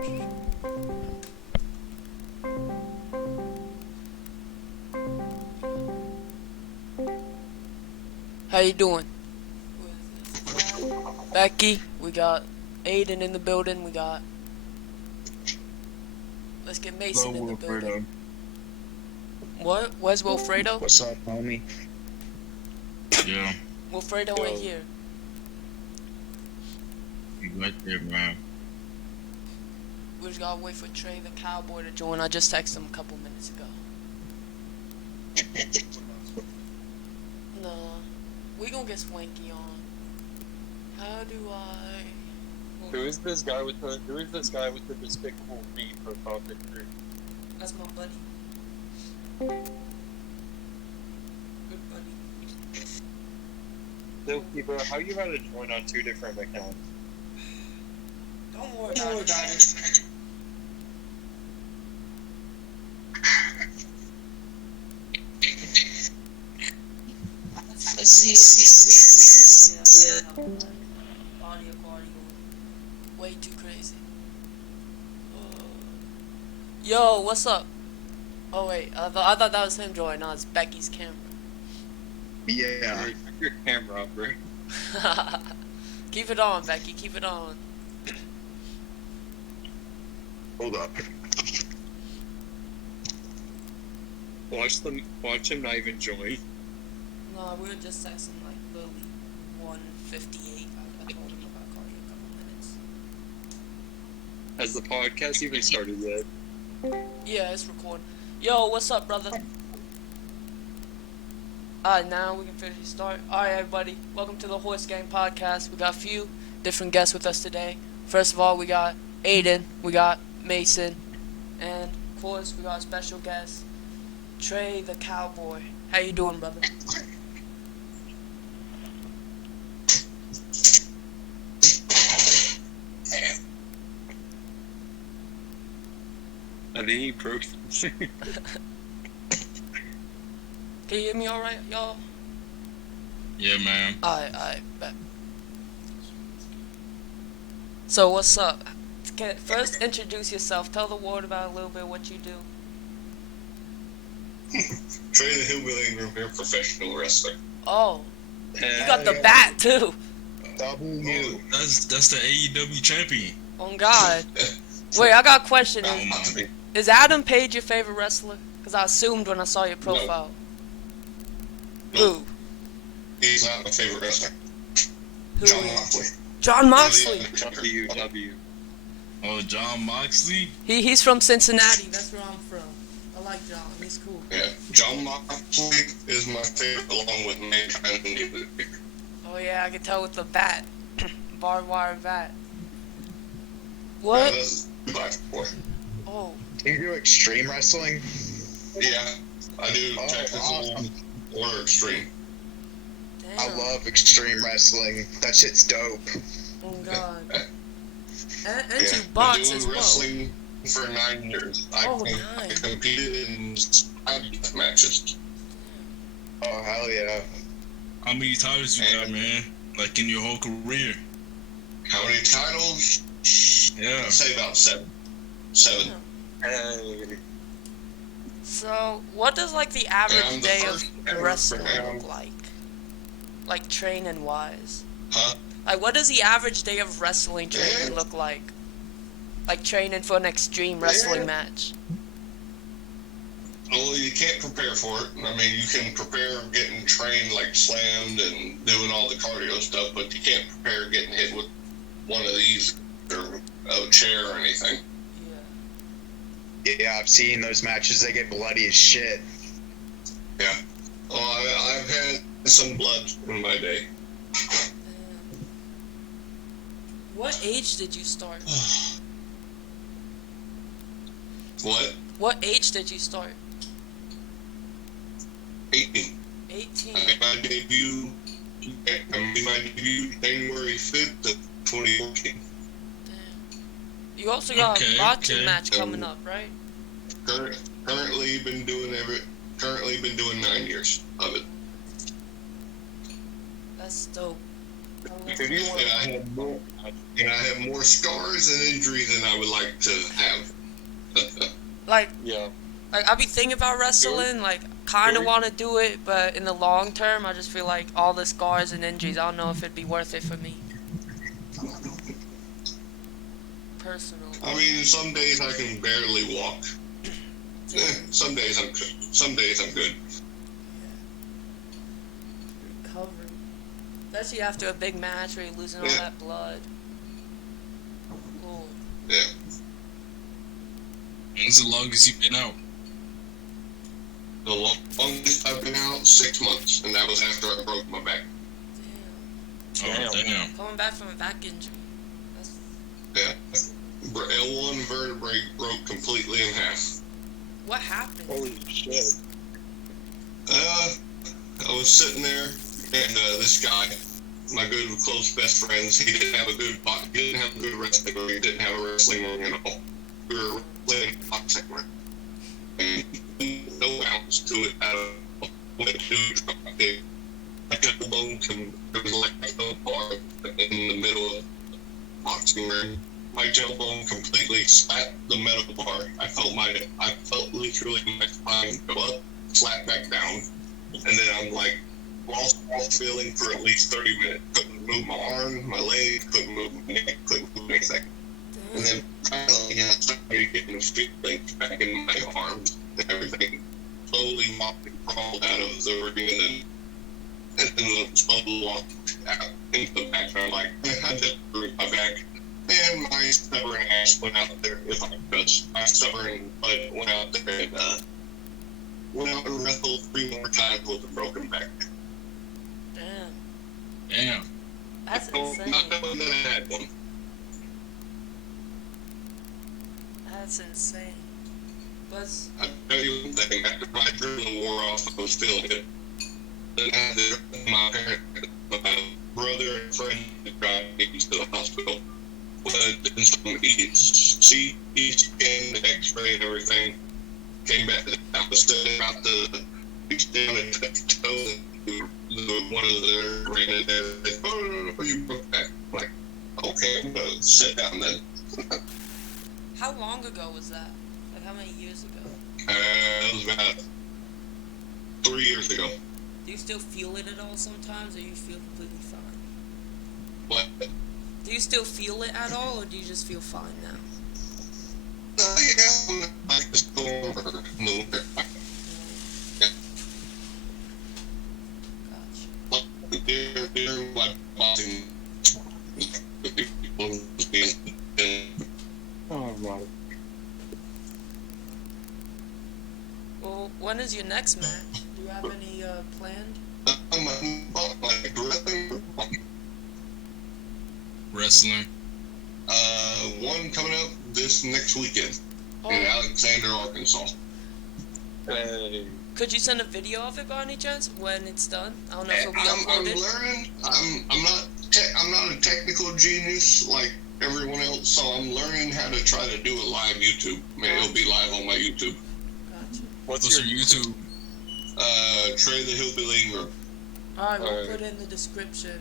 How you doing? Becky, we got Aiden in the building, let's get Mason in the building. What? Where's Wilfredo? What's up, homie? Yeah, Wilfredo ain't here. you right there, man. We just gotta wait for Trey the Cowboy to join. I just texted him a couple minutes ago. Nah, we gonna get Swanky on. How do I? Who is this guy with the despicable me profile picture? That's my buddy. Good buddy. So, Keeper, how you had to join on 2 different accounts? Don't worry about it. Let's see. Yeah. Audio quality way too crazy. Yo, what's up? Oh wait, I thought that was him joining. No, it's Becky's camera. Yeah. Your camera, bro. Keep it on, Becky. Keep it on. Hold up. Watch him not even join. No, we were just texting like literally 1:58. I told him about calling you a couple minutes. Has the podcast even started yet? Yeah, it's recording. Yo, what's up, brother? Alright, now we can officially start. Alright, everybody, welcome to the Horsegang podcast. We got a few different guests with us today. First of all, we got Aiden, we got Mason, and of course, we got a special guest, Trey the Cowboy. How you doing, brother? I think he broke. Can you hear me alright, y'all? Yeah, man. Alright, bet. So, what's up? First, introduce yourself. Tell the world about a little bit what you do. Trey The Hillbilly Ingram here, professional wrestler. Oh, you got the bat, too. W. That's the AEW champion. Oh, God. Wait, I got a question. Oh, Is Adam Page your favorite wrestler? Because I assumed when I saw your profile. Nope. He's not my favorite wrestler. Who? John Moxley. John Moxley. W. Oh, John Moxley. He's from Cincinnati. That's where I'm from. I like John. He's cool. Yeah, John Moxley is my favorite, along with Mankind and David. Oh yeah, I can tell with the bat, barbed wire bat. Yeah, What? that's Black Boy. Oh, You do extreme wrestling? Yeah, I do Oh, technical awesome. or extreme. damn. I love extreme wrestling. That shit's dope. Oh God. And Yeah, you been box doing as well. wrestling for 9 years. I Oh, I nice. competed in 5 death matches. Oh, hell yeah. How many titles you got, man? Like in your whole career? How many titles? Yeah. I'd say about 7. 7. Hey. So, what does like the Yeah, average I'm the day first of ever wrestling for- look like? Like training wise. Huh? Like, what does the average day of wrestling training look like? Like training for an extreme wrestling match. Well, you can't prepare for it. I mean, you can prepare getting trained, like slammed and doing all the cardio stuff, but you can't prepare getting hit with one of these or a chair or anything. Yeah. Yeah, I've seen those matches. They get bloody as shit. Yeah. Well, I've had some blood in my day. What age did you start? What? What age did you start? 18. 18. I made my debut. January 5th of 2014. Damn. You also got Okay, a boxing okay. match coming up, right? Currently been doing 9 years of it. That's dope. Who do you want And I have more, and I have more scars and injuries than I would like to have. Like, Yeah. I be thinking about wrestling, like, kind of want to do it, but in the long term, I just feel like all the scars and injuries, I don't know if it'd be worth it for me. Personally. I mean, some days I can barely walk. Some days I'm good. Some days I'm good. Recovery. Especially after a big match where you're losing all that blood. Ooh. Yeah. When's the longest you've been out? The longest I've been out, 6 months, and that was after I broke my back. Damn. Oh, damn. Coming back from a back injury. That's... Yeah. L1 vertebrae broke completely in half. What happened? Holy shit. I was sitting there, and this guy, my good close best friends, he didn't have a good wrestling ring. He didn't have a wrestling ring at all. We were playing boxing ring. And no ounce to it at all. Went to big. My elbow there was like a bar in the middle of the boxing ring. My tailbone completely slapped the metal bar. I felt literally my spine go up, slap back down, and then I'm like lost all feeling for at least 30 minutes. Couldn't move my arm, my leg, couldn't move my neck, couldn't move anything. And then finally I started getting the feeling back in my arms and everything. Slowly walked and crawled out of the ring and then slowly walked out into the back. And I'm like, I just broke my back. And my stubborn ass went out there, if I could. My stubborn butt went out there and went out and wrestled 3 more times with a broken back. Damn. Damn. That's insane. Not knowing that I had one. That's insane. But I tell you one thing, after my adrenaline wore off, I was feeling it. Then I had to my parents, my brother and friend drive me to the hospital. Did some CT scan, the X-ray, and everything. Came back. I was sitting out the reach down and touched toe. One of the ran in there. They said, "Oh, no, you broke back." I'm like, okay, I'm gonna sit down then. how long ago was that? Like, how many years ago? That was about 3 years ago. Do you still feel it at all sometimes, or you feel completely fine? What? Do you still feel it at all, or do you just feel fine now? Yeah, like a storm or moon. Gotcha. During my boxing, Oh, my. Well, when is your next match? Do you have any planned? Wrestling. One coming up this next weekend in Alexander, Arkansas. Hey. Could you send a video of it by any chance when it's done? I don't know if it'll be I'm uploaded. learning. I'm not a technical genius like everyone else, so I'm learning how to try to do a live YouTube. It'll be live on my YouTube. Gotcha. What's your YouTube? Trey The Hillbilly Ingram. Alright, we'll Alright. put it in the description.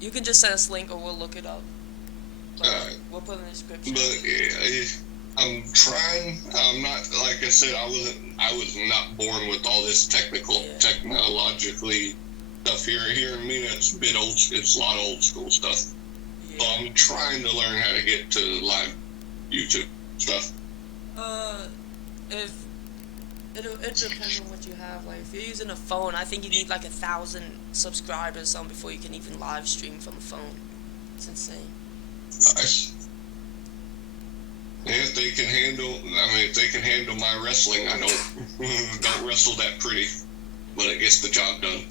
You can just send us a link, or we'll look it up. But Alright. we'll put it in the description. But yeah, I'm trying. I'm not, like I said, I was not born with all this technologically stuff here. Here in me, it's a bit old. It's a lot of old school stuff. So Yeah. I'm trying to learn how to get to live YouTube stuff. If it depends on what you have. Like, if you're using a phone, I think you need like 1,000 subscribers or something before you can even live stream from a phone. It's insane. Nice. Yeah, if they can handle my wrestling, I don't wrestle that pretty, but it gets the job done.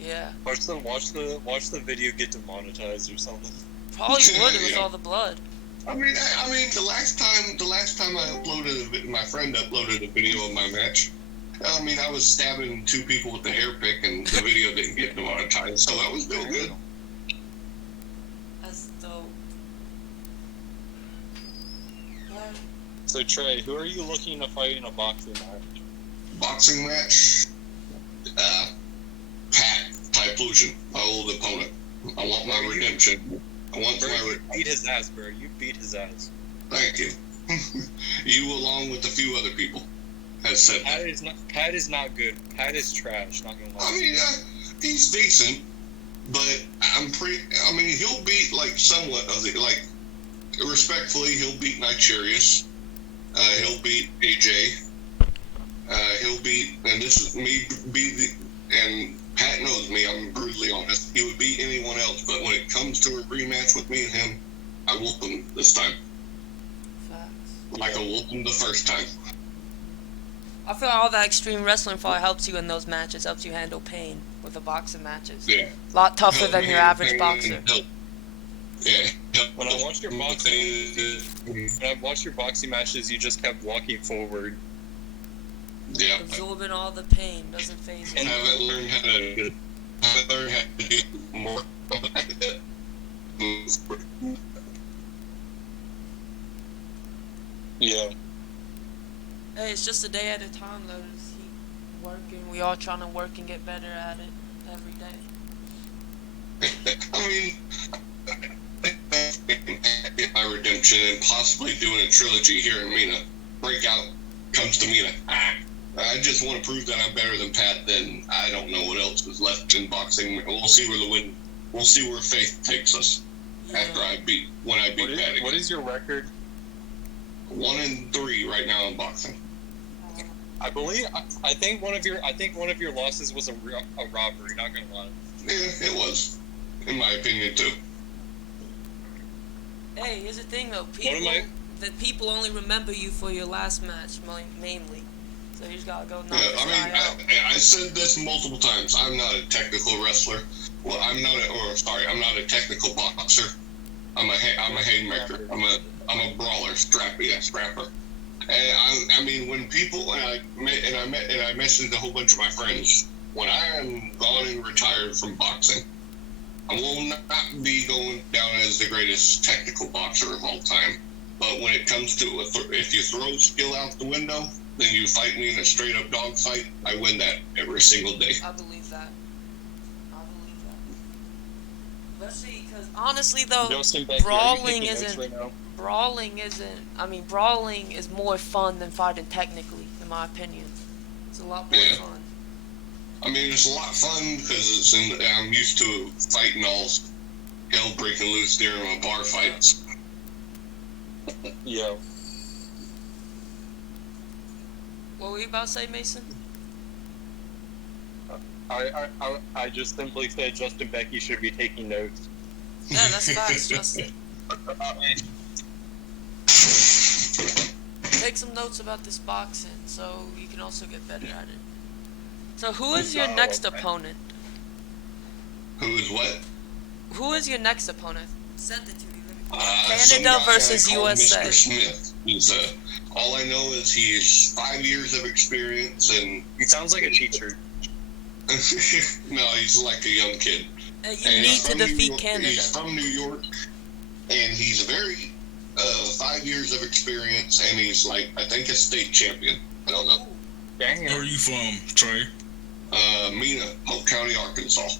Yeah. Watch the video get demonetized or something. Probably would with Yeah. all the blood. I mean, the last time I uploaded my friend uploaded a video of my match. I mean, I was stabbing 2 people with the hair pick, and the video didn't get demonetized, so that was still good. That's dope. So Trey, who are you looking to fight in a boxing match? Boxing match. Pat Typlusion, my old opponent. I want my redemption. I want Bro, my you beat his ass, bro. You beat his ass. Thank you. You, along with a few other people, has said that. Pat is not good. Pat is trash. Not gonna I lie. mean, he's decent, but I mean, he'll beat like somewhat of the like. Respectfully, he'll beat Nigerius. He'll beat AJ. He'll beat, and this is me and Pat knows me. I'm brutally honest. He would beat anyone else, but when it comes to a rematch with me and him, I whoop him this time. Facts. Like I whooped him the first time. I feel all that extreme wrestling probably helps you in those matches, helps you handle pain with the boxing matches. Yeah. A lot tougher Help than me your handle average pain boxer. and help. Yeah. When I watched your boxing matches, you just kept walking forward. Yeah. Absorbing all the pain doesn't phase I you. haven't learned how to do more. Yeah. Hey, it's just a day at a time though. Just keep working. We all trying to work and get better at it every day. I mean, my redemption and possibly doing a trilogy here in Mina. Breakout comes to Mina. I just want to prove that I'm better than Pat. Then I don't know what else is left in boxing. We'll see where the win. We'll see where faith takes us after I beat Pat. What is your record? 1-3 right now in boxing. I think one of your losses was a robbery. Not gonna lie. Yeah, it was, in my opinion too. Hey, here's the thing though. People only remember you for your last match, mainly. So you just gotta go knock this guy out. I said this multiple times. I'm not a technical wrestler. Well, I'm not a technical boxer. I'm a haymaker. I'm a brawler, scrapper. And I mean, when people I messaged a whole bunch of my friends. When I am gone and retired from boxing, I will not be going down as the greatest technical boxer of all time. But when it comes to if you throw skill out the window, then you fight me in a straight up dog fight, I win that every single day. I believe that. Let's see, because honestly though, brawling is more fun than fighting technically, in my opinion. It's a lot more fun. I mean, it's a lot of fun because I'm used to fighting all hell breaking loose during my bar fights. Yeah. What were you about to say, Mason? I just simply said Justin Becky should be taking notes. Yeah, that's facts, Justin. Take some notes about this boxing so you can also get better at it. So who is your next opponent? Who is what? Who is your next opponent? Send it to me. Canada versus USA. Mr. Smith. He's all I know is he's 5 years of experience and He sounds like a teacher. no, he's like a young kid. You need to defeat Canada. He's from New York, and he's very 5 years of experience, and he's like I think a state champion. I don't know. Dang. Where are you from, Trey? Mina, Hope County, Arkansas.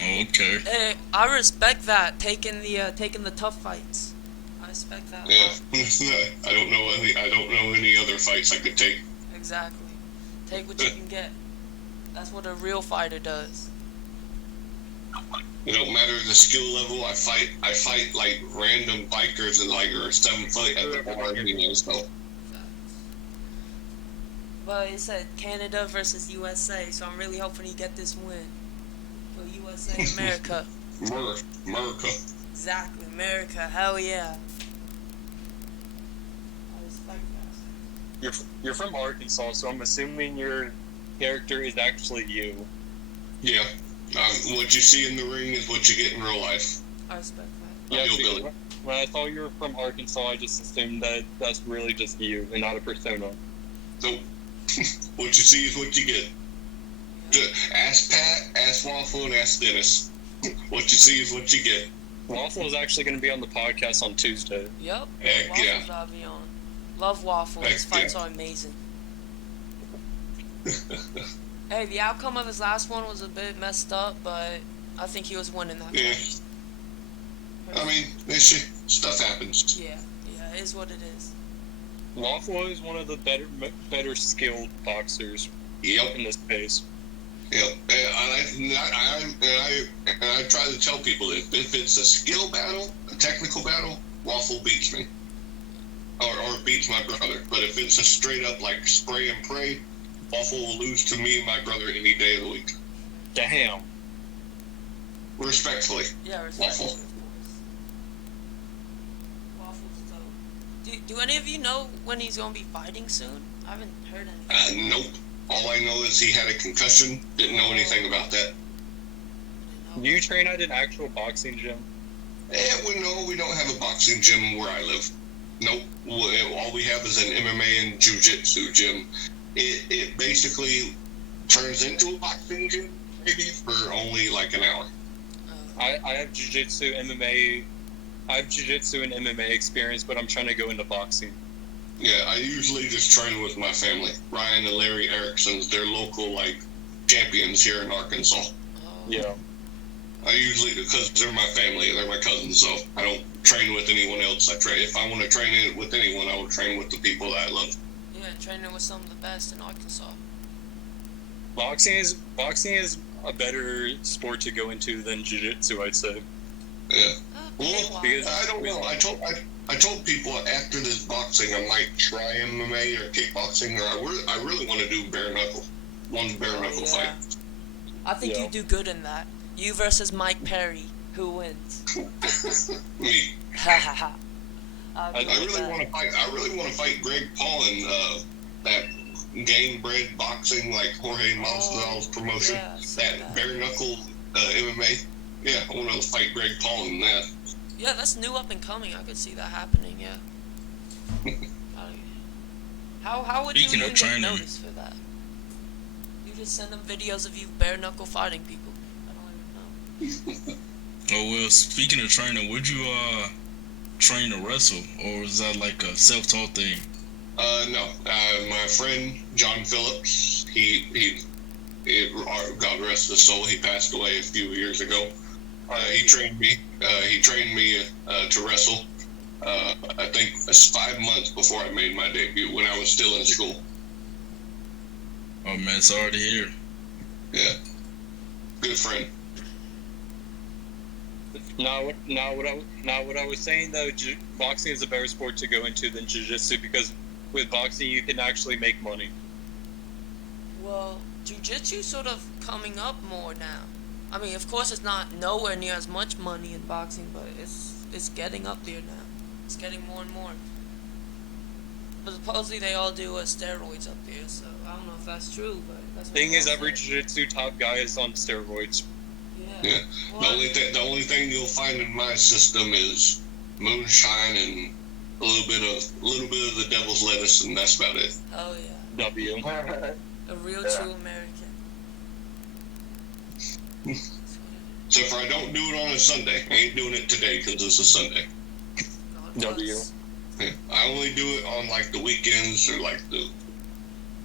Oh, okay. Hey, I respect that. Taking the tough fights. I respect that. Yeah, I don't know any other fights I could take. Exactly. Take what you can get. That's what a real fighter does. It don't matter the skill level. I fight like random bikers and or 7 foot at the bar, so. But it said Canada versus USA, so I'm really hoping he get this win. For USA, America. America. Exactly, America. Hell yeah. I respect that. You're from Arkansas, so I'm assuming your character is actually you. Yeah. What you see in the ring is what you get in real life. I respect that. Yeah, Hillbilly. when I thought you were from Arkansas, I just assumed that that's really just you and not a persona. So, what you see is what you get. Ask Pat, ask Waffle, and ask Dennis. What you see is what you get. Waffle is actually going to be on the podcast on Tuesday. Yep. Heck Waffles yeah. gotta be on. Love Waffle. His Heck fights yeah. are amazing. Hey, the outcome of his last one was a bit messed up, but I think he was winning that Yeah. fight. I mean, this shit, stuff happens. Yeah, it is what it is. Waffle is one of the better skilled boxers Yep. in this space. Yep. And I try to tell people that if it's a skill battle, a technical battle, Waffle beats me. Or beats my brother. But if it's a straight up like spray and pray, Waffle will lose to me and my brother any day of the week. Damn. Respectfully. Yeah, respectfully, Waffle. of course. Waffle's dope. Do any of you know when he's gonna be fighting soon? I haven't heard anything. Nope. All I know is he had a concussion. Didn't know anything about that. Do you train at an actual boxing gym? We don't have a boxing gym where I live. Nope. All we have is an MMA and jiu-jitsu gym. It basically turns into a boxing gym, maybe, for only like an hour. I have jiu-jitsu, MMA. I have jiu-jitsu and MMA experience, but I'm trying to go into boxing. Yeah, I usually just train with my family. Ryan and Larry Erickson's, they're local, like, champions here in Arkansas. Yeah. I usually, because they're my family, they're my cousins, so I don't train with anyone else. If I want to train with anyone, I will train with the people that I love. Yeah, training with some of the best in Arkansas. Boxing is a better sport to go into than jiu-jitsu, I'd say. Yeah. Okay, Well, wow. because- I don't know. I told people after this boxing, I might try MMA or kickboxing, or I really want to do bare knuckle. One bare knuckle fight. I think Yeah. you do good in that. You versus Mike Perry. Who wins? Me. Ha ha ha. I really want to fight. I really want to fight Greg Paul in that game bred boxing, like Jorge Masvidal's promotion. yeah, I saw that that. bare knuckle MMA. Yeah, I want to fight Greg Paul in that. Yeah, that's new up and coming. I could see that happening. Yeah. How would you Speaking even of get training- noticed for that? You just send them videos of you bare knuckle fighting people. I don't even know. Oh well, speaking of training, would you train to wrestle, or is that like a self-taught thing? No. My friend John Phillips, he God rest his soul, he passed away a few years ago. He trained me. He trained me to wrestle. I think it's 5 months before I made my debut when I was still in school. Oh man, sorry to hear. Yeah. Good friend. Now what I was saying though, boxing is a better sport to go into than jiu-jitsu because with boxing you can actually make money. Well, jiu-jitsu sort of coming up more now. I mean, of course, it's not nowhere near as much money in boxing, but it's getting up there now. It's getting more and more. But supposedly they all do steroids up there, so I don't know if that's true, but that's what Thing they is, all every say. jiu-jitsu top guy is on steroids. Yeah. Well, The only thing you'll find in my system is moonshine and a little bit of the devil's lettuce, and that's about it. oh yeah, W. a real true American. So if I don't do it on a Sunday, I ain't doing it today because it's a Sunday. God W. bless. Yeah. I only do it on like the weekends or like the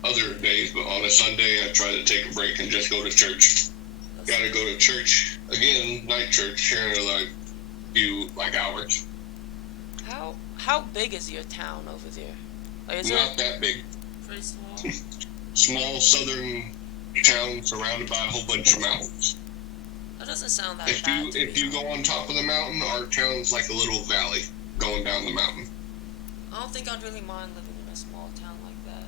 other days, but on a Sunday I try to take a break and just go to church. That's- Gotta go to church again, night church here in like few hours. How big is your town over there? Like, is Not it that big. pretty small? Small southern town surrounded by a whole bunch of mountains. That doesn't sound that If bad. to you me. go on top of the mountain, our town's like a little valley going down the mountain. I don't think I'd really mind living in a small town like that.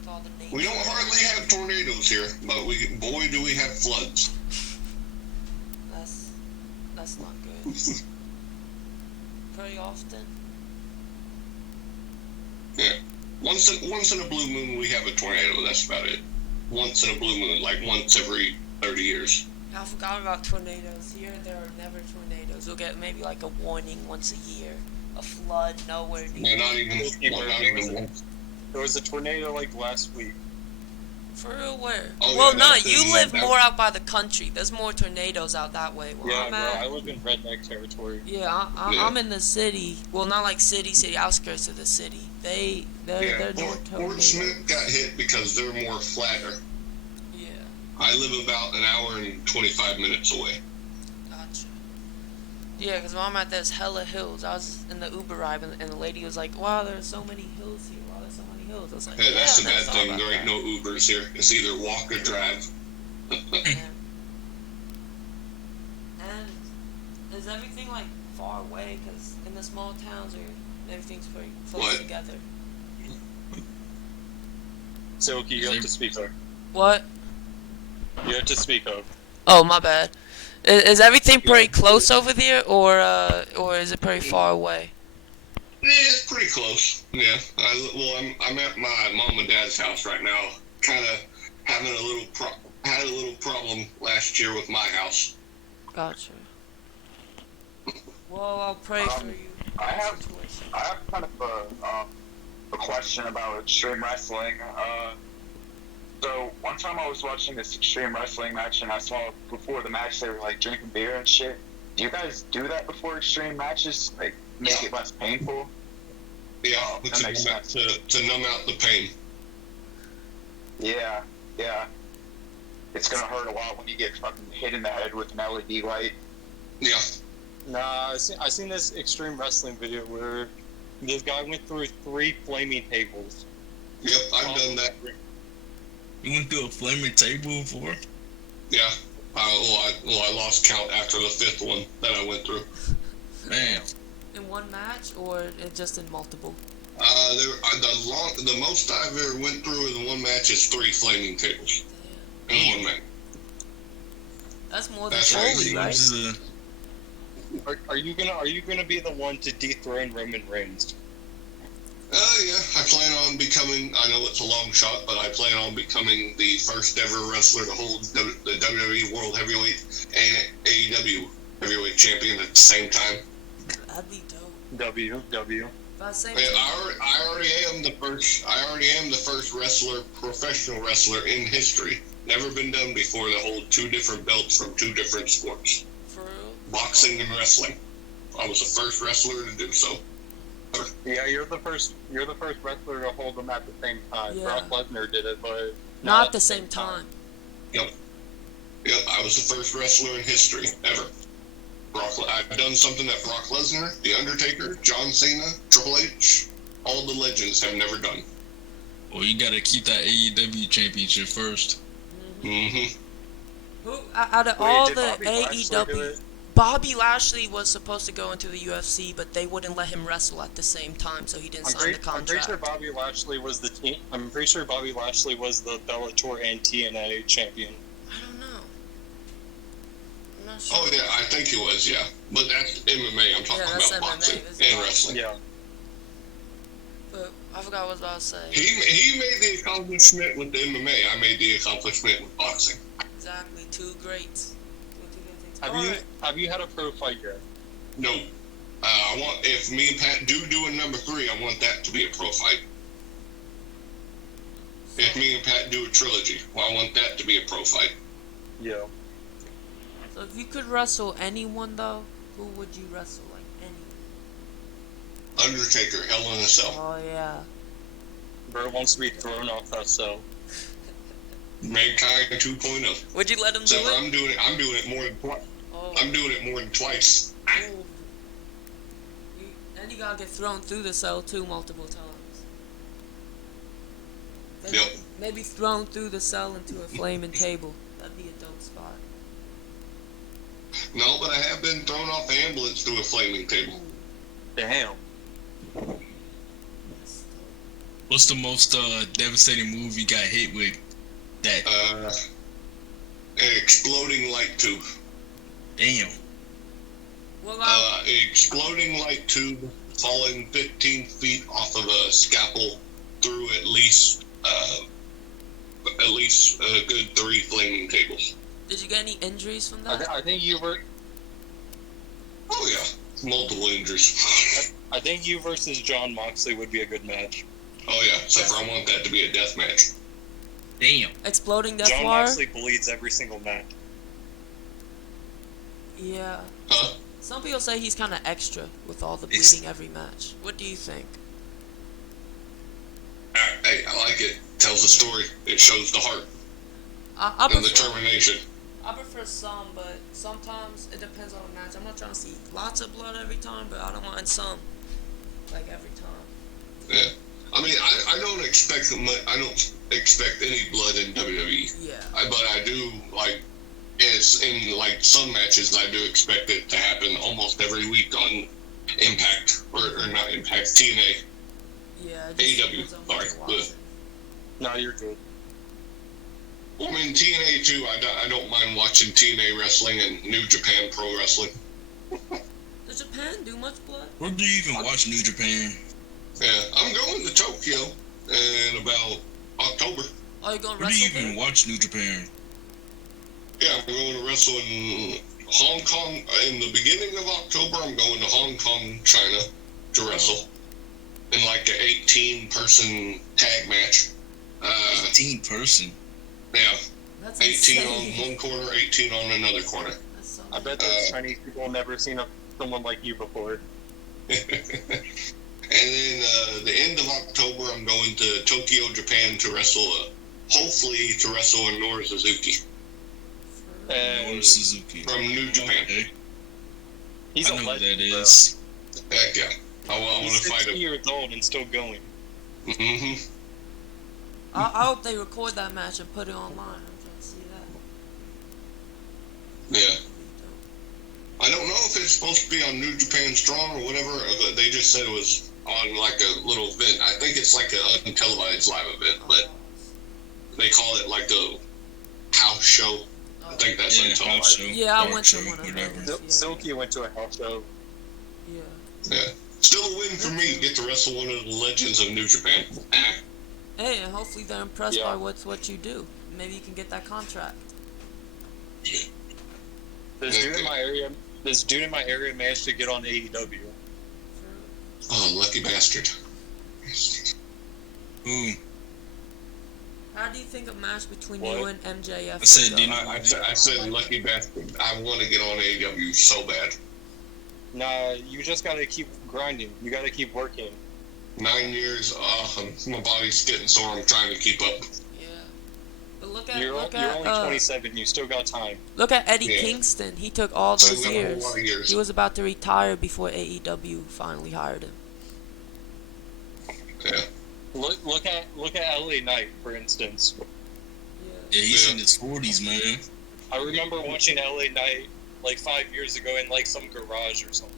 With all the nature. We don't hardly have tornadoes here, but boy do we have floods. That's not good. Pretty often. Yeah. Once in a blue moon we have a tornado, that's about it. Once in a blue moon, like once every 30 years. I forgot about tornadoes. Here, there are never tornadoes. We'll get maybe like a warning once a year. A flood nowhere near. Yeah, not even once. There was a tornado like last week. For real, where? Oh, well, yeah, no, that's you in live that- more out by the country. There's more tornadoes out that way. Where Yeah, I'm bro, at, I live in redneck territory. yeah, Yeah. I'm in the city. Well, not like city, outskirts of the city. They're Yeah, more Fort tornadoes. Smith got hit because they're more flatter. Yeah. I live about an hour and 25 minutes away. Yeah, because while I'm at there's hella hills. I was in the Uber ride, and the lady was like, "Wow, there's so many hills here. Wow, there's so many hills." I was like, Hey, "Yeah, that's I the never bad thought thing. about There ain't that." no Ubers here. It's either walk or drive. Yeah. And is everything like far away? Because in the small towns, or everything's pretty close What? together. Silky, you have to speak up. What? You have to speak up. Oh, my bad. Is everything pretty close over there, or is it pretty far away? Yeah, it's pretty close. Yeah. I'm at my mom and dad's house right now. Kind of having had a little problem last year with my house. Gotcha. Well, I'll pray for you. I have kind of a question about extreme wrestling. So one time I was watching this extreme wrestling match, and I saw before the match they were like drinking beer and shit. Do you guys do that before extreme matches? Like make it less painful? Yeah, that makes sense. to numb out the pain. Yeah. It's gonna hurt a lot when you get fucking hit in the head with an LED light. Yeah. Nah, I seen this extreme wrestling video where this guy went through 3 flaming tables. Yep, I've done that. You went through a flaming table before? Yeah. I lost count after the 5th one that I went through. Man. In one match, or just in multiple? The most I've ever went through in one match is 3 flaming tables in one match. That's more than That's Foley, crazy. right? Are you gonna be the one to dethrone Roman Reigns? Yeah, I plan on becoming, I know it's a long shot, but I plan on becoming the first ever wrestler to hold the WWE World Heavyweight and AEW Heavyweight Champion at the same time. That'd be dope. W. I already am the first professional wrestler in history. Never been done before to hold 2 different belts from 2 different sports. For real? Boxing and wrestling. I was the first wrestler to do so. Yeah, you're the first wrestler to hold them at the same time. Yeah. Brock Lesnar did it, but Not at the same time. Yep, I was the first wrestler in history ever. I've done something that Brock Lesnar, The Undertaker, John Cena, Triple H, all the legends have never done. Well, you gotta keep that AEW championship first. Mm-hmm. Who out of Wait, all did the Bobby Lashley do AEW, it? Bobby Lashley was supposed to go into the UFC, but they wouldn't let him wrestle at the same time, so he didn't sign the I'm contract. pretty sure Bobby Lashley was the Bellator and TNA champion. I don't know. I'm not sure. Oh yeah, I think he was, yeah. But that's MMA. I'm talking Yeah, that's about MMA, boxing it's and boxing. wrestling. Yeah. But I forgot what I was about to say. He made the accomplishment with the MMA. I made the accomplishment with boxing. Exactly, 2 greats. Have you had a pro fight yet? No. I want, if me and Pat do a number 3, I want that to be a pro fight. If me and Pat do a trilogy, well, I want that to be a pro fight. Yeah. So if you could wrestle anyone though, who would you wrestle? Like anyone? Undertaker, Hell in a Cell. Oh yeah. Bert wants to be thrown off that cell. Mankind 2.0. Would you let him do Except it? I'm doing it more than twice. Oh. I'm doing it more than twice. Ooh. And you gotta get thrown through the cell too multiple times. Yep. Maybe thrown through the cell into a flaming table. That'd be a dope spot. No, but I have been thrown off the ambulance through a flaming table. Damn. That's dope. What's the most devastating move you got hit with? That An exploding light tube. damn. Well, An exploding light tube falling 15 feet off of a scalpel through at least a good 3 flaming tables. did you get any injuries from that? I think you were. Oh yeah, multiple injuries. I think you versus John Moxley would be a good match. Oh yeah, except for I want that to be a death match. Damn. Exploding death John wire? Moxley bleeds every single match. Yeah. Huh? Some people say he's kind of extra with all the It's- bleeding every match. What do you think? Hey, I like it. Tells a story. It shows the heart I and prefer, determination. I prefer some, but sometimes it depends on the match. I'm not trying to see lots of blood every time, but I don't mind some, like every time. Yeah. I mean, I don't expect any blood in WWE. Yeah. But I do like. It's in like some matches I do expect it to happen almost every week on Impact or not Impact, TNA. Yeah. AEW. Sorry. No, you're good. Well, I mean TNA too. I don't mind watching TNA wrestling and New Japan Pro Wrestling. Does Japan do much blood? Where do you even watch New Japan? Yeah, I'm going to Tokyo in about October. Oh, you going to Where do you wrestle even there? watch New Japan? Yeah, I'm going to wrestle in Hong Kong in the beginning of October. I'm going to Hong Kong, China, to wrestle in like an 18-person tag match. 18 person. Yeah, That's 18 insane. on one corner, 18 on another corner. That's so I bet those Chinese people have never seen someone like you before. And then the end of October, I'm going to Tokyo, Japan to wrestle. Hopefully, to wrestle in Nora Suzuki Or Suzuki. from New Japan. Okay. He's I a know who legend, that bro. is. Heck yeah, I want He's to fight 60 him. years old and still going. Mm-hmm. I hope they record that match and put it online. I'm trying to see that. Yeah. I don't know if it's supposed to be on New Japan Strong or whatever. They just said it was on like a little event. I think it's like an untelevised live event, but they call it like a house show. I think that's Yeah, house untelevised. show. Yeah, I Dark went to show, one of whatever. those. Yeah. Silky went to a house show. Yeah. Yeah. Still a win for me to get to wrestle one of the legends of New Japan. Hey, and hopefully they're impressed Yeah. by what you do. Maybe you can get that contract. This dude in my area managed to get on AEW. Oh, lucky bastard. Ooh. How do you think a match between What? you and MJF I said, would do go? you I said lucky bastard. I want to get on AEW so bad. Nah, you just gotta keep grinding. You gotta keep working. 9 years, my body's getting sore. I'm trying to keep up. Yeah. But look at You're only 27. You still got time. Look at Eddie Yeah. Kingston. He took all Still those got a whole years. lot of years. He was about to retire before AEW finally hired him. Yeah. Look at LA Knight, for instance. Yeah, he's Yeah. in his 40s, man. I remember watching LA Knight like 5 years ago in like some garage or something.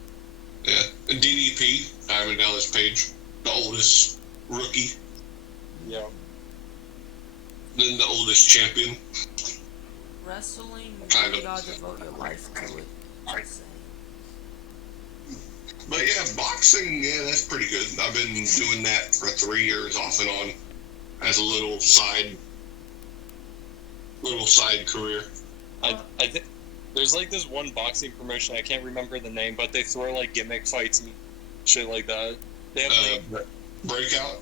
Yeah. And DDP, Diamond Dallas Page, the oldest rookie, Yeah. then the oldest champion. Wrestling, you Kind really of. gotta devote your life to it. Just saying. But yeah, boxing, yeah, that's pretty good. I've been doing that for 3 years off and on as a little side career. I think there's like this one boxing promotion, I can't remember the name, but they throw like gimmick fights and shit like that. They have like, Breakout.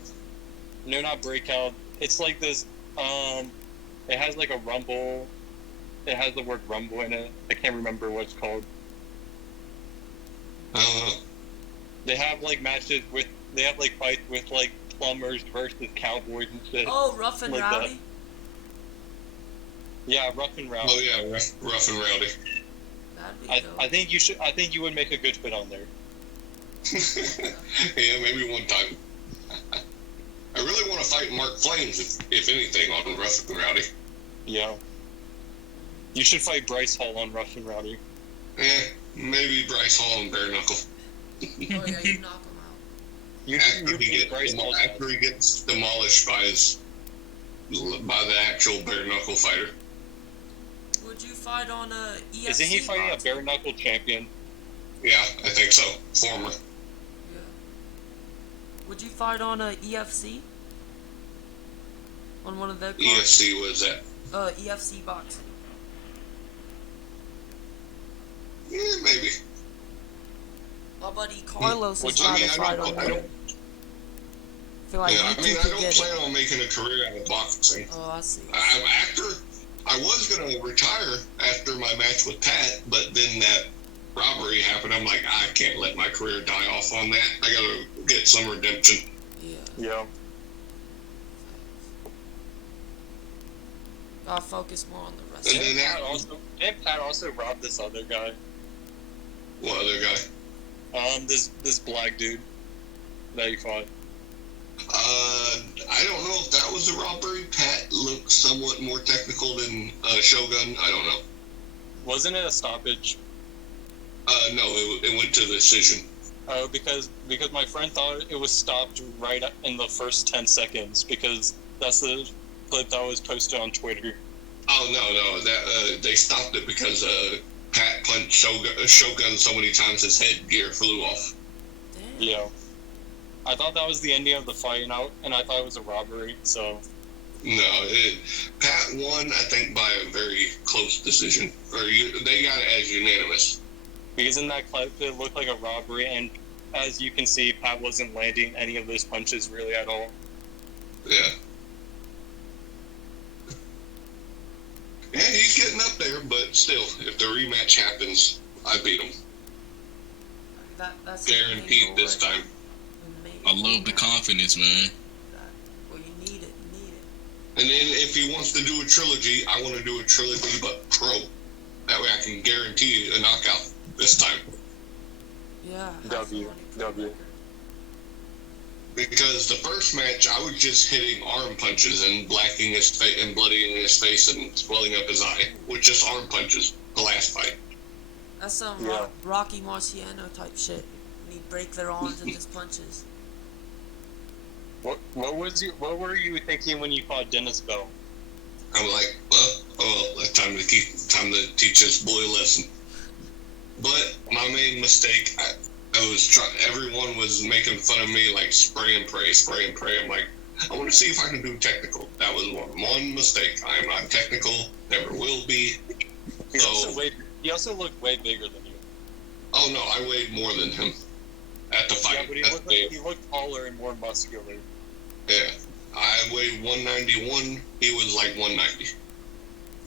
no, not Breakout. It's like this. It has like a rumble. It has the word rumble in it. I can't remember what it's called. I don't know. They have like matches with. They have like fights with like plumbers versus cowboys and shit. Oh, Rough and Like Rowdy? that. Yeah, rough and rowdy. Oh yeah, rough and rowdy. That'd be I dope. think you should. I think you would make a good fit on there. Yeah, maybe one time. I really want to fight Mark Flames, if anything, on Rough and Rowdy. Yeah. You should fight Bryce Hall on Rough and Rowdy. Maybe Bryce Hall and Bare Knuckle. Oh yeah, you knock him out. You beat Bryce Hall. After he gets demolished by the actual Bare Knuckle fighter. Would you fight on a EFC? Isn't he fighting a boxing? bare knuckle champion? Yeah, I think so. Former. Yeah. Would you fight on a EFC? On one of their cards? EFC was that? EFC boxing. Yeah, maybe. My buddy Carlos Would is you- trying to I fight don't- on I that. don't- Feel like Yeah, you I two mean, I could don't get plan it. on making a career out of boxing. Oh, I see. I was going to retire after my match with Pat, but then that robbery happened. I'm like, I can't let my career die off on that. I got to get some redemption. Yeah. Yeah. Gotta focus more on the And wrestling. then Pat also robbed this other guy. what other guy? This black dude that he fought. I don't know if that was a robbery. Pat looked somewhat more technical than Shogun. I don't know. Wasn't it a stoppage? No, it went to decision. Oh, because my friend thought it was stopped right in the first 10 seconds because that's the clip that was posted on Twitter. Oh no, that they stopped it because Pat punched Shogun so many times his headgear flew off. Damn. Yeah. I thought that was the ending of the fight, and I thought it was a robbery, so... No, Pat won, I think, by a very close decision. They got it as unanimous. Because in that clip, it looked like a robbery, and as you can see, Pat wasn't landing any of those punches really at all. Yeah. Yeah, he's getting up there, but still, if the rematch happens, I beat him. That's Guaranteed this time. I love the confidence, man. Well, you need it. And then if he wants to do a trilogy, I want to do a trilogy, but pro. That way I can guarantee a knockout this time. Yeah. W. Because the first match, I was just hitting arm punches and blacking his face and bloodying his face and swelling up his eye with just arm punches. The last fight. That's some Yeah. Rocky Marciano type shit. When you break their arms and just punches. What were you thinking when you fought Dennis Bell? I'm like, well, time to teach this boy a lesson. But my main mistake, I was trying. Everyone was making fun of me, like spray and pray. I'm like, I want to see if I can do technical. That was one mistake. I am not technical. Never will be. He also looked way bigger than you. Oh no, I weighed more than him at the fight. Yeah, but he looked taller and more muscular. Yeah, I weighed 191. He was like 190,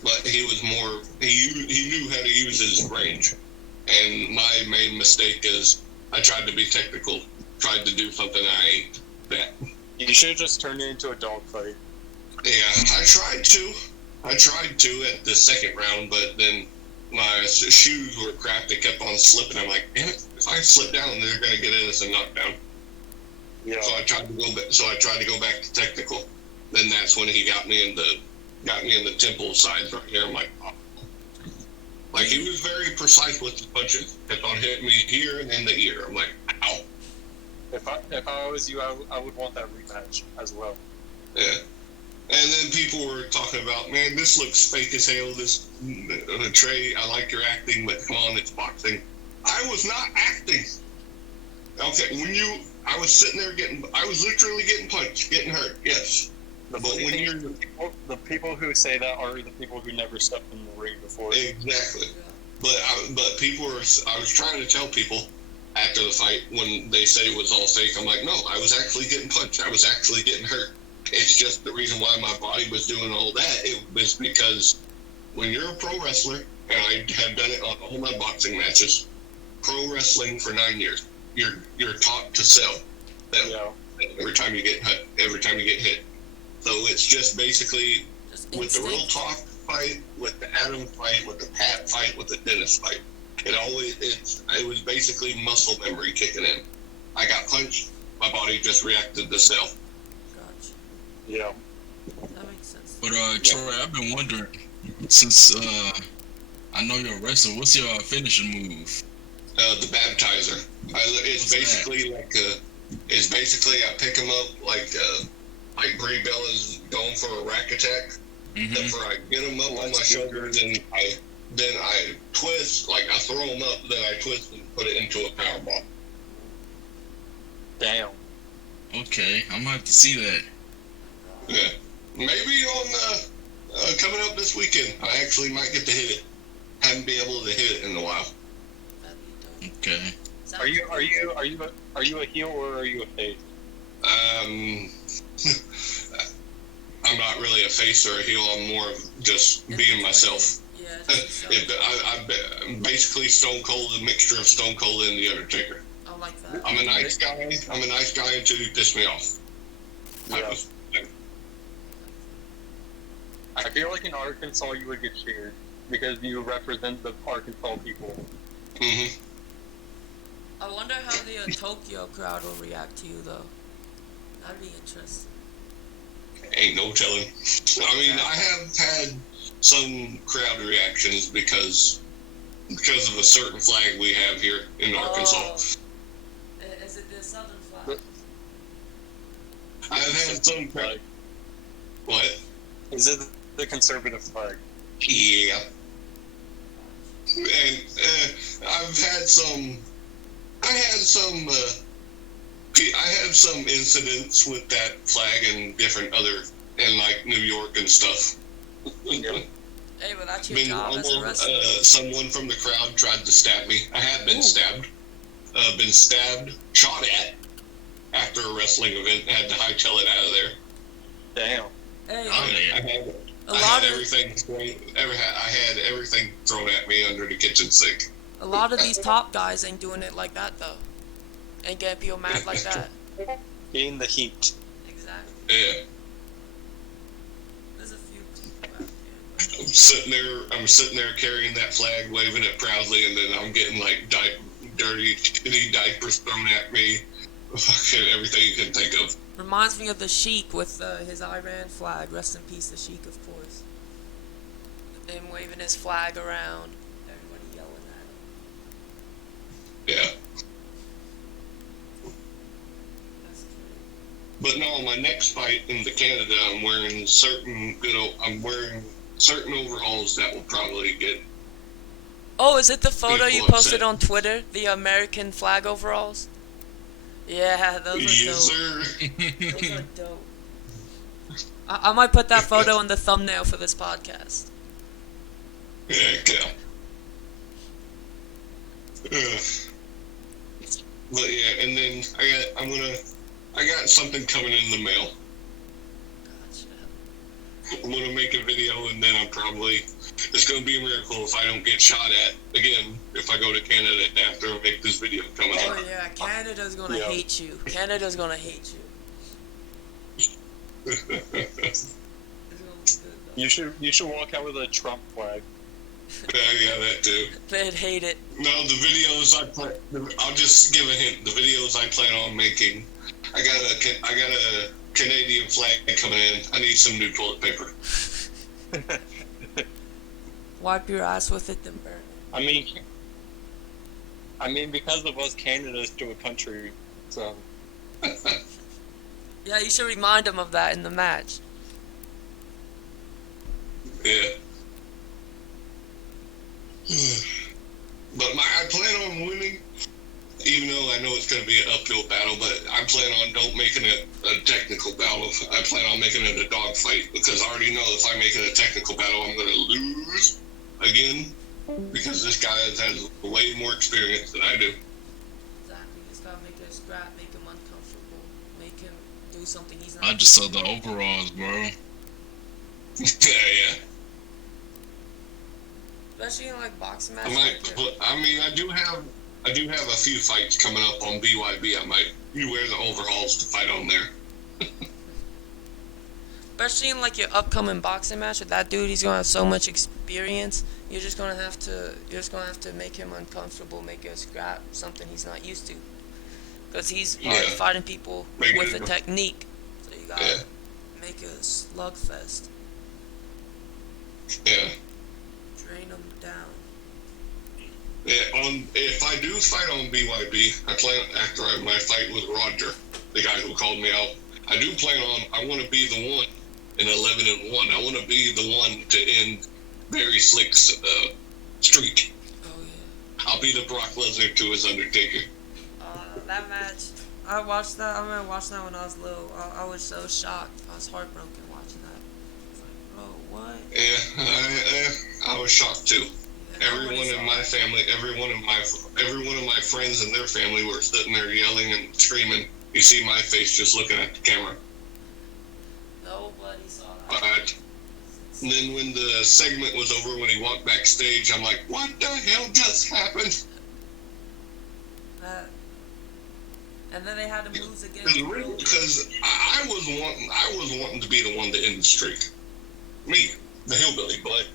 but he was more. He knew how to use his range. And my main mistake is I tried to be technical, tried to do something I ain't that. You should have just turned it into a dogfight. Yeah, I tried to at the second round, but then my shoes were crap. They kept on slipping. I'm like, damn it! If I slip down, they're gonna get in us a knockdown. Yeah. So I tried to go back. So I tried to go back to technical. Then that's when he got me in the temple sides right here. I'm like, oh. Like he was very precise with the punches. Kept on hitting me here and in the ear. I'm like, ow. If I was you, I would want that rematch as well. Yeah. And then people were talking about, man, this looks fake as hell. This Trey, I like your acting, but come on, it's boxing. I was not acting. Okay, I was sitting there I was literally getting punched, getting hurt. Yes. The people who say that are the people who never stepped in the ring before. Exactly. But I was trying to tell people after the fight when they say it was all fake. I'm like, no, I was actually getting punched. I was actually getting hurt. It's just the reason why my body was doing all that. It was because when you're a pro wrestler, and I have done it on all my boxing matches, pro wrestling for 9 years, you're taught to sell. Every time you get hit. So it's just basically with the Real Talk fight, with the Adam fight, with the Pat fight, with the Dennis fight. It was basically muscle memory kicking in. I got punched, my body just reacted to sell. Gotcha. Yeah. That makes sense. But Troy, I've been wondering since I know you're a wrestler. What's your finishing move? The baptizer. It's basically I pick him up like Brie Bella's going for a rack attack. After I get him up on my shoulder, then I twist, like I throw him up, then I twist and put it into a power bomb. Damn. Okay, I'm gonna have to see that. Yeah, maybe on coming up this weekend, I actually might get to hit it. Haven't been able to hit it in a while. That'd be dope. Okay. Are you a heel or are you a face? I'm not really a face or a heel. I'm more of just being myself. Yeah. I'm basically Stone Cold, a mixture of Stone Cold and The Undertaker. I like that. I'm a nice guy. until you piss me off. Yeah. I feel like in Arkansas you would get cheered because you represent the Arkansas people. Hmm. I wonder how the Tokyo crowd will react to you, though. That'd be interesting. Ain't no telling. I mean, I have had some crowd reactions because of a certain flag we have here in Arkansas. Oh. Is it the Southern flag? I've had some crowd. What? Is it the conservative flag? Yeah. And I've had some. I had some incidents with that flag and different other, and like New York and stuff. Hey, but that's your job as a wrestler. Someone from the crowd tried to stab me. I had been stabbed. Shot at after a wrestling event. Had to hightail it out of there. Damn. Hey, I had everything thrown at me under the kitchen sink. a lot of these top guys ain't doing it like that, though. Ain't getting people mad like that. In the heat. Exactly. Yeah. There's a few people out there. I'm sitting there carrying that flag, waving it proudly, and then I'm getting like dirty, shitty diapers thrown at me. Fucking everything you can think of. Reminds me of the Sheik with his Iran flag. Rest in peace, the Sheik, of course. Him waving his flag around. Everybody yelling at him. Yeah. That's crazy. But no, my next fight into Canada, I'm wearing certain overalls that will probably get. Oh, is it the photo you People posted upset. on Twitter? The American flag overalls? Yeah, those are Yes, dope. sir. Those are dope. I might put that photo in the thumbnail for this podcast. Yeah. But yeah, and then I got something coming in the mail. Gotcha. I'm gonna make a video, and then it's gonna be a miracle if I don't get shot at again if I go to Canada after I make this video coming Oh out. yeah, Canada's gonna hate you. Canada's gonna hate you. It's gonna be good, though. You should walk out with a Trump flag. Yeah, that too. They'd hate it. No, the videos I'll just give a hint. The videos I plan on making, I got a Canadian flag coming in. I need some new toilet paper. Wipe your ass with it, then burn it. I mean, because of us, Canada's still a country, so. Yeah, you should remind them of that in the match. Yeah. But I plan on winning, even though I know it's going to be an uphill battle, but I plan on don't making it a technical battle. I plan on making it a dog fight, because I already know if I make it a technical battle, I'm going to lose again, because this guy has way more experience than I do. Exactly. Just gotta make it a scrap, make him uncomfortable, make him do something he's not. I just saw the overalls, bro. Yeah. Especially in like boxing I matches. might. I do have a few fights coming up on BYB. I might. You wear the overalls to fight on there. Especially in like your upcoming boxing match with that dude, he's gonna have so much experience. You're just gonna have to make him uncomfortable, make it a scrap, something he's not used to. Because he's already fighting people with a technique. So you gotta make it a slugfest. Yeah. Drain them down. Yeah. If I do fight on BYB, I plan after my fight with Roger, the guy who called me out. I do plan on. I want to be the one in 11-1. I want to be the one to end Barry Slick's streak. Oh yeah. I'll be the Brock Lesnar to his Undertaker. That match. I watched that. I remember watching that when I was little. I was so shocked. I was heartbroken watching that. I was like, bro, what? Yeah, I was shocked too. Yeah, Everyone in my family, every one of my friends and their family were sitting there yelling and screaming. You see my face just looking at the camera. Nobody saw that. But and then when the segment was over, when he walked backstage, I'm like, what the hell just happened? And then they had to lose again. Because I was wanting to be the one to end the streak. Me. the hillbilly, but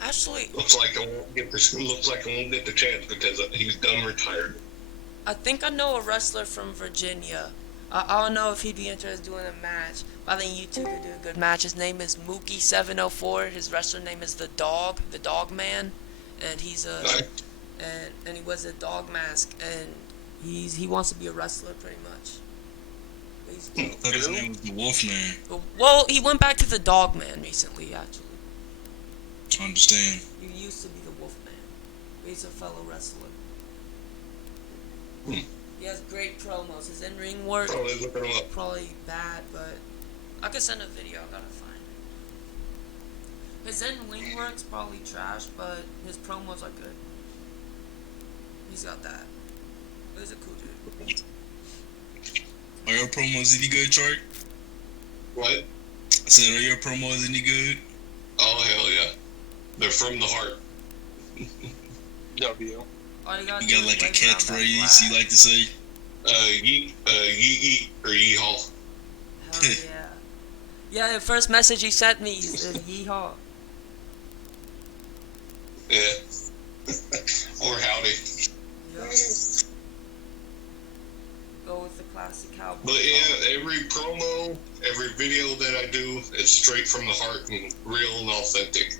Actually, looks like I won't get the chance because he's done retired. I think I know a wrestler from Virginia. I don't know if he'd be interested in doing a match, but I think you two could do a good match. His name is Mookie704. His wrestler name is the Dog Man, and he's a and he wears a dog mask, and he wants to be a wrestler pretty much. He's I thought his name was the Wolfman. Well, he went back to the Dog Man recently, actually. I understand. He used to be the Wolfman. He's a fellow wrestler. He has great promos. His in-ring work probably bad, but I could send a video. I gotta find it. His in-ring work's probably trash, but his promos are good. He's got that. He's a cool dude. Are your promos any good, Trey? What? I said, are your promos any good? Oh, hell yeah. They're from the heart. W. All you gotta You do got is like a wave around that catchphrase you flag. like to say? Yeet, or yeehaw. Hell yeah. Yeah, the first message he sent me is yeehaw. Yeah. Or howdy. Yep. Go with the classic cowboy. But yeah, every promo, every video that I do is straight from the heart and real and authentic.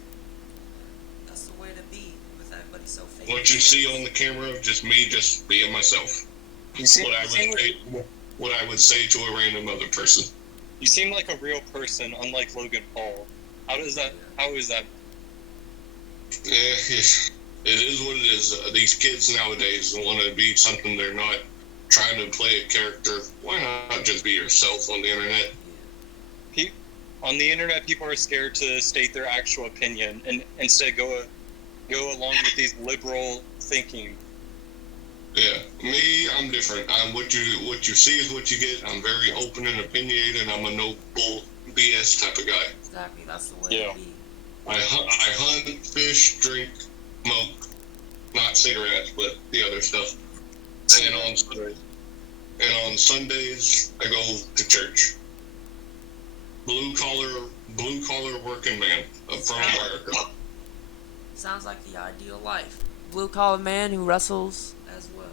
That's the way to be with everybody so fake. What you see on the camera, just me, just being myself. You seem, What I would say to a random other person. you seem like a real person, unlike Logan Paul. How is that? Yeah, it is what it is. These kids nowadays want to be something they're not. Trying to play a character. Why not just be yourself on the internet? On the internet, people are scared to state their actual opinion and instead go along with these liberal thinking. Yeah, me, I'm different. I'm what you see is what you get. I'm very open and opinionated. I'm a no bull BS type of guy. Exactly, that's the way to be. I hunt, fish, drink, smoke, not cigarettes, but the other stuff. And on Sundays, I go to church. Blue collar working man from America. Sounds like the ideal life. Blue collar man who wrestles as well.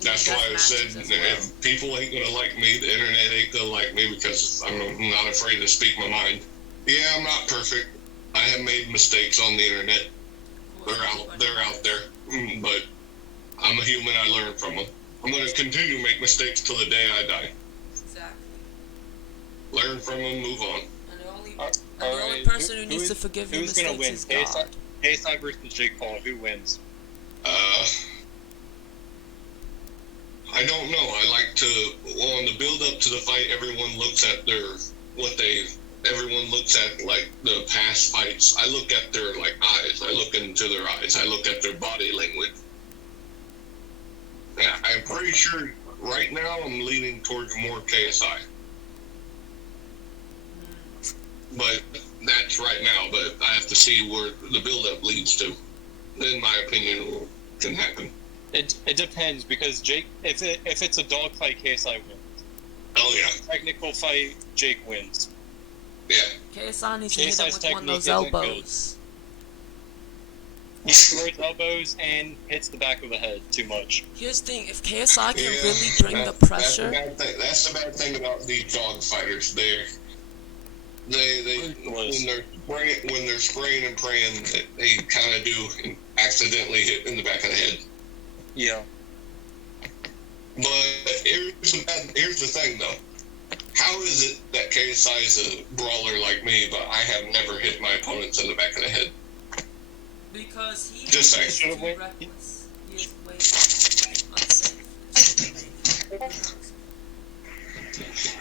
That's why I said if people ain't gonna like me, the internet ain't gonna like me because I'm not afraid to speak my mind. Yeah, I'm not perfect. I have made mistakes on the internet. They're out there, but I'm a human. I learn from them. I'm gonna continue to make mistakes till the day I die. Exactly. Learn from them, move on. And the only person who needs to forgive your who's gonna mistakes win? is God. KSI versus Jake Paul. Who wins? I don't know. I like to, on the build up to the fight, everyone looks at everyone looks at like the past fights. I look at their like eyes. I look into their eyes. I look at their body language. Yeah, I'm pretty sure right now I'm leaning towards more KSI. But that's right now, but I have to see where the build up leads to. Then my opinion can happen. It depends because Jake, if it's a dog fight, KSI wins. Oh yeah. Technical fight, Jake wins. Yeah. KSI needs to hit him KSI's with one of those technique isn't elbows. He throws elbows and hits the back of the head too much. Here's the thing, if KSI can Yeah, really bring the pressure... That's the bad thing about these dog fighters. They when they're spraying and praying, they kind of do accidentally hit in the back of the head. Yeah. But here's the thing, though. How is it that KSI is a brawler like me, but I have never hit my opponents in the back of the head? Because he Just is saying. too reckless. He is way unsafe.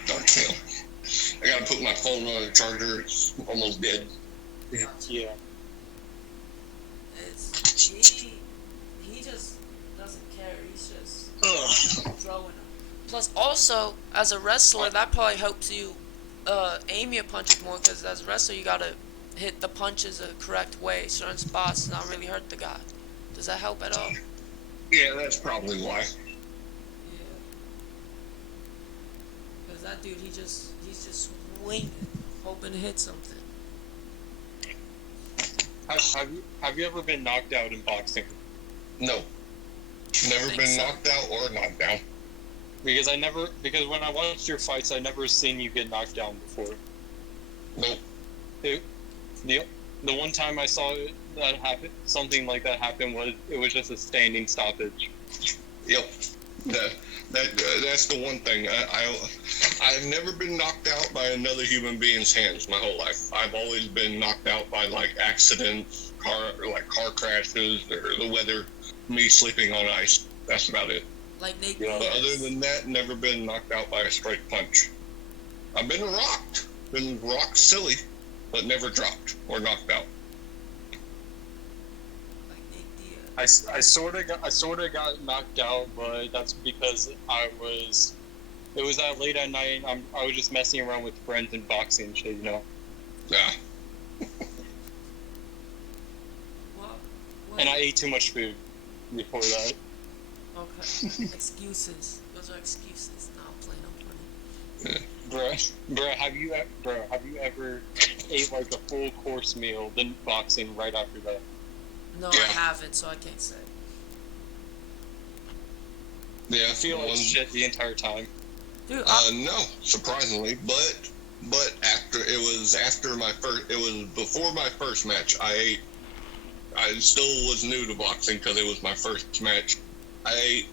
Dark tail. I gotta put my phone on the charger. It's almost dead. Yeah. He just doesn't care. He's just throwing them. Plus, also, as a wrestler, that probably helps you aim your punches more, because as a wrestler, you gotta hit the punches the correct way, certain spots, and not really hurt the guy. Does that help at all? Yeah, that's probably why. Yeah. Because that dude, he's just swinging. hoping to hit something. Have you ever been knocked out in boxing? No. Never Think been so. knocked out or knocked down. Because when I watched your fights, I never seen you get knocked down before. Nope. The one time I saw that happen, something like that happen, it was just a standing stoppage. Yep. That's the one thing. I've never been knocked out by another human being's hands my whole life. I've always been knocked out by like accidents, car crashes, or the weather, me sleeping on ice. That's about it. Like Nate Yeah. But Diaz. other than that, never been knocked out by a straight punch. I've been rocked silly, but never dropped or knocked out. Like Nate Diaz. I sort of got knocked out, but that's because it was that late at night. I was just messing around with friends and boxing and shit, you know. Yeah. What? And I ate too much food before that. Okay. Excuses. Those are excuses. No, I'm playing. Bruh, have you ever ate like a full course meal, then boxing right after that? No, Yeah. I haven't, so I can't say. Yeah. I feel like one- shit the entire time. Dude, No, surprisingly, but it was before my first match. I still was new to boxing because it was my first match. I ate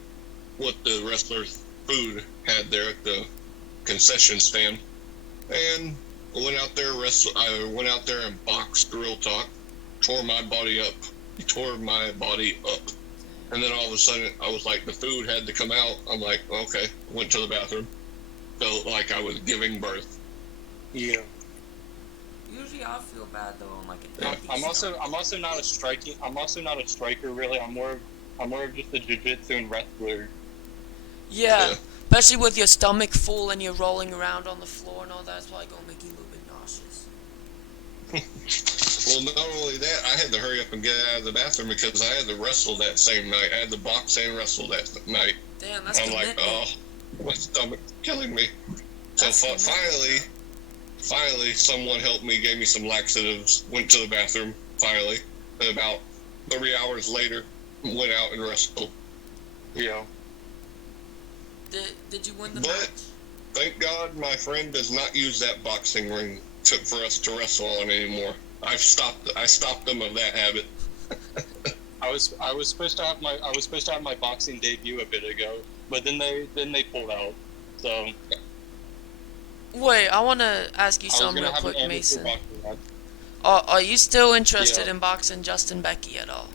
what the wrestlers' food had there at the concession stand, and I went out there and boxed. Real talk, tore my body up, and then all of a sudden I was like, the food had to come out. I'm like, okay, went to the bathroom, felt like I was giving birth. Yeah. usually I feel bad though on like an Yeah. empty I'm stomach. also not a striker really. I'm more of just a jiu-jitsu and wrestler. Yeah, Yeah. especially with your stomach full and you're rolling around on the floor and all that. It's probably gonna make you a little bit nauseous. Well, not only that, I had to hurry up and get out of the bathroom because I had to wrestle that same night. I had to box and wrestle that night. Damn, that's I'm like, commitment. oh, my stomach's killing me. So That's commitment. finally, someone helped me, gave me some laxatives, went to the bathroom, finally. And about 3 hours later, went out and wrestled. Yeah. Did you win the But- match? Thank God my friend does not use that boxing ring for us to wrestle on anymore. I stopped them of that habit. I was supposed to have my boxing debut a bit ago, but then they pulled out. So Wait, I want to ask you I was something gonna real have an quick, amateur Mason. boxing match. Are you still interested Yeah. in boxing Justin Becky at all?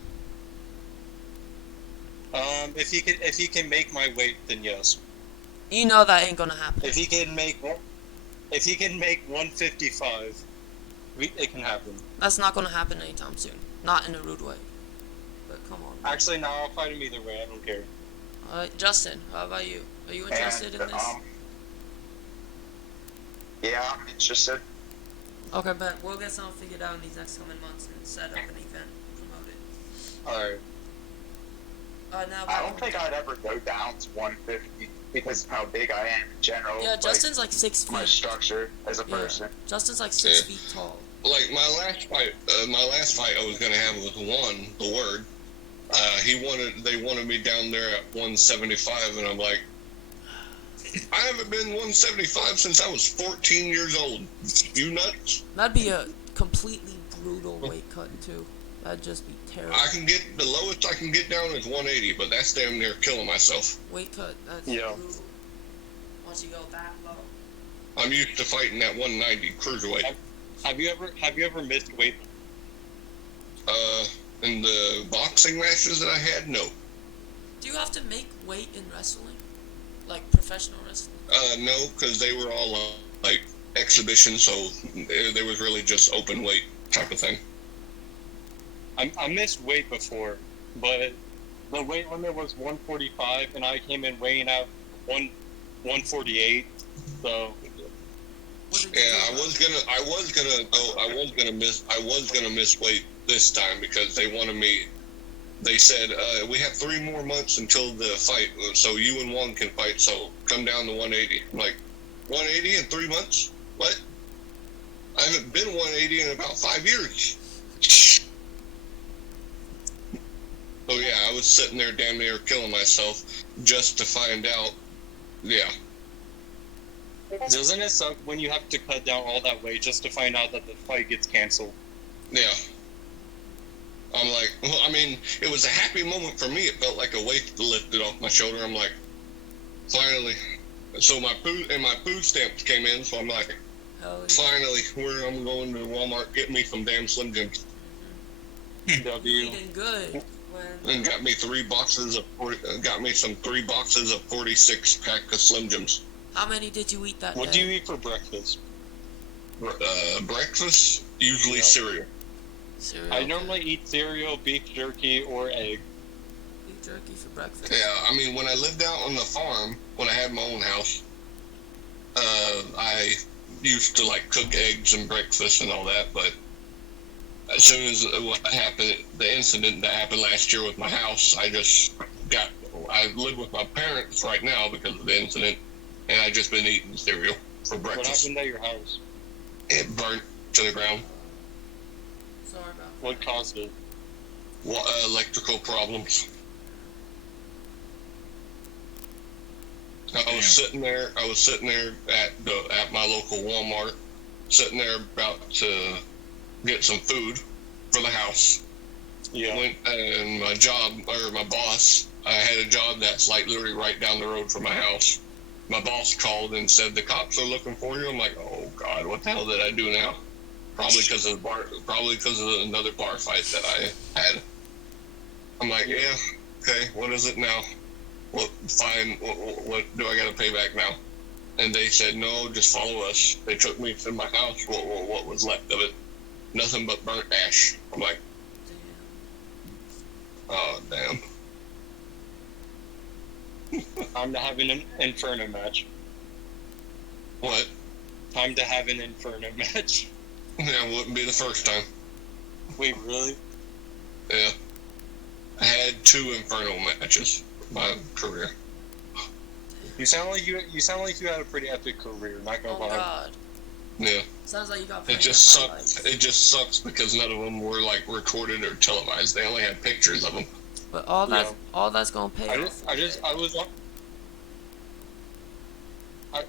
If he can make my weight, then yes. You know that ain't gonna happen. If he can make 155, it can happen. That's not gonna happen anytime soon. Not in a rude way. But come on. Actually, no, I'll fight him either way. I don't care. Alright, Justin, how about you? Are you interested in And, this? yeah, I'm interested. Okay, but we'll get something figured out in these next coming months and set up an event, promote it. All right. Now, I don't think I'd ever go down to 150 because of how big I am in general. Yeah, like, Justin's like 6 feet. my structure as a Yeah. person. Justin's like 6 Yeah. feet tall. Like my last fight I was gonna have was the word. They wanted me down there at 175, and I'm like, I haven't been 175 since I was 14 years old. You nuts? That'd be a completely brutal weight cut too. That'd just be terrible. The lowest I can get down is 180, but that's damn near killing myself. Weight cut, that's Yeah. brutal. Once you go that low. I'm used to fighting at 190 cruiserweight. Have you ever missed weight? In the boxing matches that I had, no. Do you have to make weight in wrestling? Like professional wrestling? No, because they were all like exhibitions, so there was really just open weight type of thing. I missed weight before, but the weight limit was 145, and I came in weighing out 148. So What did you Yeah, do? I was gonna miss weight this time because they wanted me. They said we have 3 more months until the fight, so you and Juan can fight. So come down to 180. I'm like, 180 in 3 months? What? I haven't been 180 in about 5 years. So yeah, I was sitting there damn near killing myself just to find out. Yeah. Doesn't it suck when you have to cut down all that weight just to find out that the fight gets canceled? Yeah. I'm like, well, I mean, it was a happy moment for me. It felt like a weight lifted off my shoulder. I'm like, finally. So my food stamps came in, so I'm like, finally, I'm going to Walmart, get me some damn Slim Jims. W. Eating good. And got me 3 boxes of 46 pack of Slim Jims. How many did you eat that What day? do you eat for breakfast? Breakfast, usually cereal. Cereal. I normally eat cereal, beef jerky, or egg. Beef jerky for breakfast. Yeah, I mean, when I lived out on the farm, when I had my own house, I used to like cook eggs and breakfast and all that, but as soon as what happened, the incident that happened last year with my house, I live with my parents right now because of the incident, and I just been eating cereal for breakfast. What happened at your house? It burnt to the ground. Sorry about that. What caused it? Electrical problems. I was sitting there at my local Walmart, sitting there about to get some food for the house. Yeah. And my boss, I had a job that's like literally right down the road from my house. My boss called and said the cops are looking for you. I'm like, oh God, what the hell did I do now? Probably because of another bar fight that I had. I'm like, yeah, okay, what is it now? Well, fine. What do I got to pay back now? And they said, no, just follow us. They took me to my house. What was left of it? Nothing but burnt ash. I'm like, oh, damn. Time to have an Inferno match. What? Time to have an Inferno match. Yeah, wouldn't be the first time. Wait, really? Yeah. I had 2 Inferno matches in my career. You sound like you had a pretty epic career, not gonna Oh lie. God. Yeah. Sounds like you got. It just sucks. It just sucks because none of them were like recorded or televised. They only had pictures of them. But all that's gonna pay off.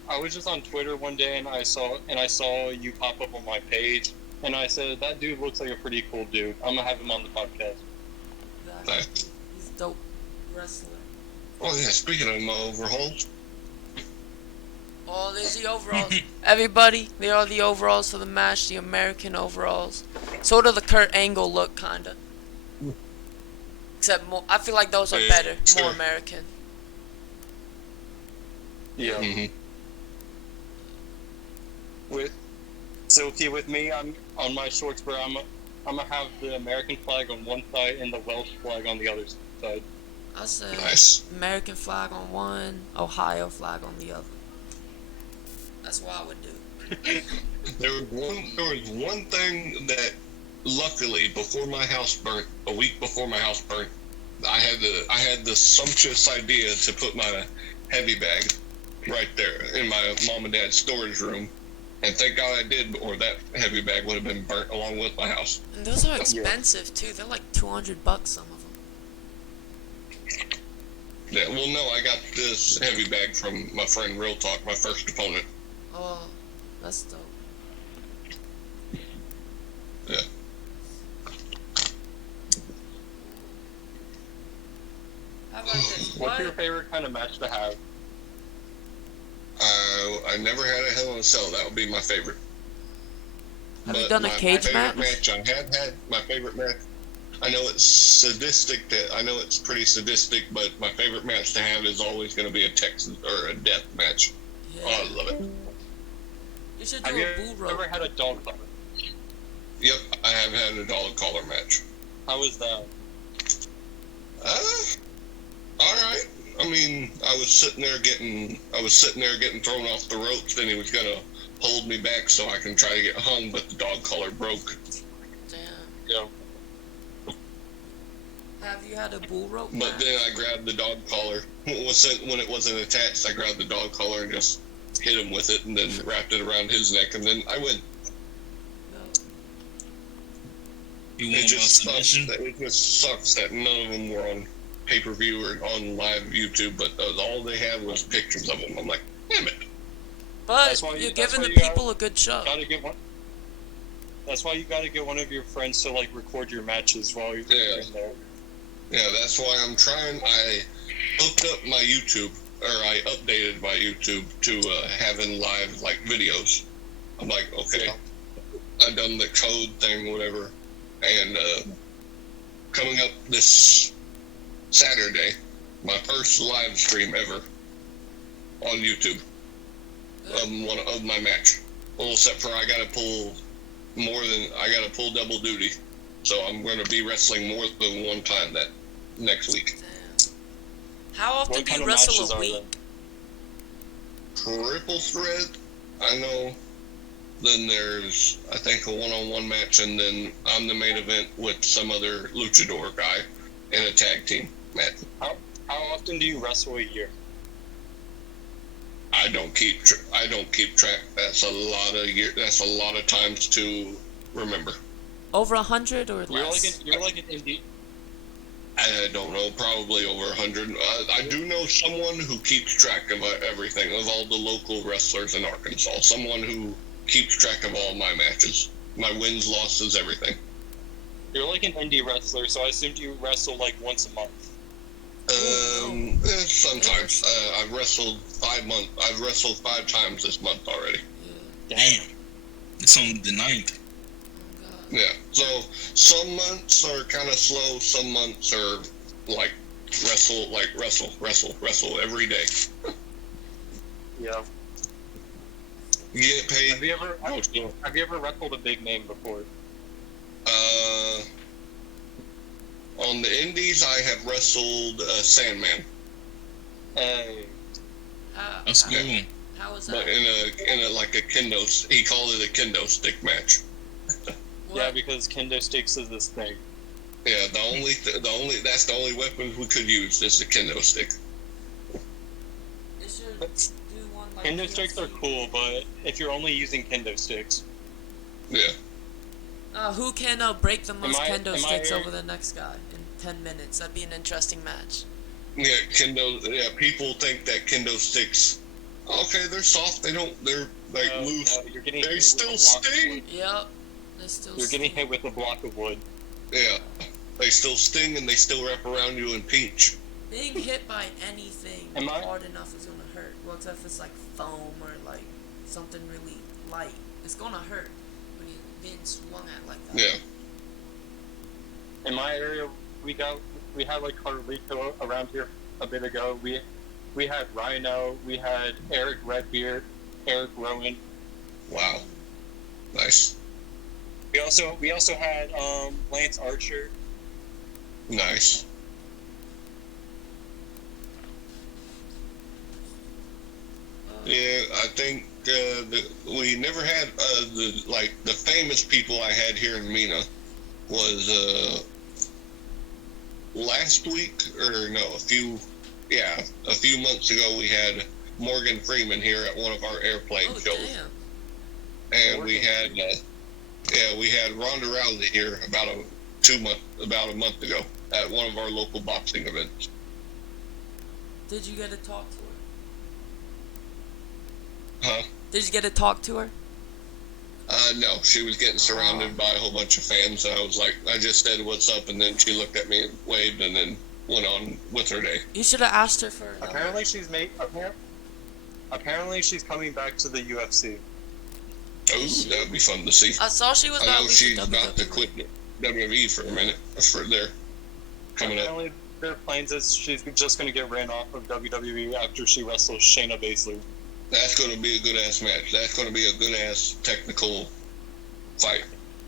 I was just on Twitter one day and I saw you pop up on my page and I said that dude looks like a pretty cool dude. I'm gonna have him on the podcast. Nice. He's a dope wrestler. Oh yeah, speaking of my overhauls. Oh, there's the overalls. Everybody, they are the overalls for the match, the American overalls. Sort of the Kurt Angle look, kinda. Except more, I feel like those are better, more American. Yeah. Mm-hmm. With Silky with me, I'm on my shorts where I'm gonna have the American flag on one side and the Welsh flag on the other side. I said Nice. American flag on one, Ohio flag on the other. That's what I would do. There was one thing that, luckily, before my house burnt, a week before my house burnt, I had the sumptuous idea to put my heavy bag right there in my mom and dad's storage room, and thank God I did, or that heavy bag would have been burnt along with my house. And those are expensive too. They're like $200, some of them. Yeah, well, no, I got this heavy bag from my friend Real Talk, my first opponent. Oh, that's dope. Yeah. How about this? What's your favorite kind of match to have? I never had a Hell in a Cell. That would be my favorite. Have you done a cage match? I have had my favorite match. I know it's sadistic. I know it's pretty sadistic, but my favorite match to have is always going to be a Texas or a death match. Yeah. Oh, I love it. You should do Have you a bull rope. ever had a dog collar? Yep, I have had a dog collar match. How was that? All right. I mean, I was sitting there getting thrown off the ropes. Then he was gonna hold me back so I can try to get hung, but the dog collar broke. Damn. Yeah. Have you had a bull rope But match? then I grabbed the dog collar. When it wasn't attached, I grabbed the dog collar and just hit him with it, and then wrapped it around his neck, and then I win. You It won by just sucks. submission? It just sucks that none of them were on pay-per-view or on live YouTube, but all they had was pictures of them. I'm like, damn it. But That's why you're that's giving why the you people a good show. Gotta get one. That's why you gotta get one of your friends to like record your matches while you're in there. Yeah, that's why I'm trying. I hooked up my YouTube, or I updated my YouTube to having live like videos. I'm like, okay, I've done the code thing, whatever, and coming up this Saturday, my first live stream ever on YouTube of my match. Well, except for I gotta pull double duty, so I'm gonna be wrestling more than one time that next week. Damn. How often What do kind you of wrestle matches a are week? Triple threat, I know. Then there's, I think, a one-on-one match, and then I'm the main event with some other luchador guy in a tag team match. How often do you wrestle a year? I don't keep track. That's a lot of That's a lot of times to remember. Over 100 or less? You're like an indie. I don't know, probably over 100. I do know someone who keeps track of everything, of all the local wrestlers in Arkansas. Someone who keeps track of all my matches, my wins, losses, everything. You're like an indie wrestler, so I assumed you wrestle like once a month. Sometimes. I've wrestled 5 months. I've wrestled 5 times this month already. Damn. It's on the 9th. Yeah. So some months are kind of slow. Some months are like wrestle every day. Yeah. You get paid. Have you ever wrestled a big name before? On the indies, I have wrestled Sandman. Hey. That's cool. How was But that? in a like a kendo, he called it a kendo stick match. Yeah, because kendo sticks is this thing. Yeah, that's the only weapon we could use is the kendo stick. It should do one like Kendo sticks are UFC. cool, but if you're only using kendo sticks, Yeah. Who can break the most kendo am I sticks hearing- over the next guy in 10 minutes? That'd be an interesting match. Yeah, kendo. Yeah, people think that kendo sticks. Okay, they're soft. They're like loose. you're getting They hit with still a block of sting. wood. Yep. They still You're getting sting. hit with a block of wood. Yeah, they still sting and they still wrap around you and pinch. Being hit by anything Am I- hard enough is gonna hurt. Well, except if it's like foam or like something really light. It's gonna hurt when you're being swung at like that. Yeah. In my area, we had like Carlito around here a bit ago. We had Rhino, we had Eric Redbeard, Eric Rowan. Wow. Nice. We also had Lance Archer. Nice. Yeah, I think we never had the famous people I had here in Mina was last week or no a few months ago we had Morgan Freeman here at one of our airplane Oh shows, damn. and we had Ronda Rousey here about a month ago at one of our local boxing events. Did you get to talk to her? Huh? Did you get to talk to her? No, she was getting surrounded by a whole bunch of fans. And I just said what's up, and then she looked at me and waved, and then went on with her day. You should have asked her for. Apparently she's coming back to the UFC. Oh, that would be fun to see. I saw she was I about know to she's leave about to quit WWE for a minute. For their coming up. Apparently their plans is she's just going to get ran off of WWE after she wrestles Shayna Baszler. That's going to be a good ass match. That's going to be a good ass technical fight.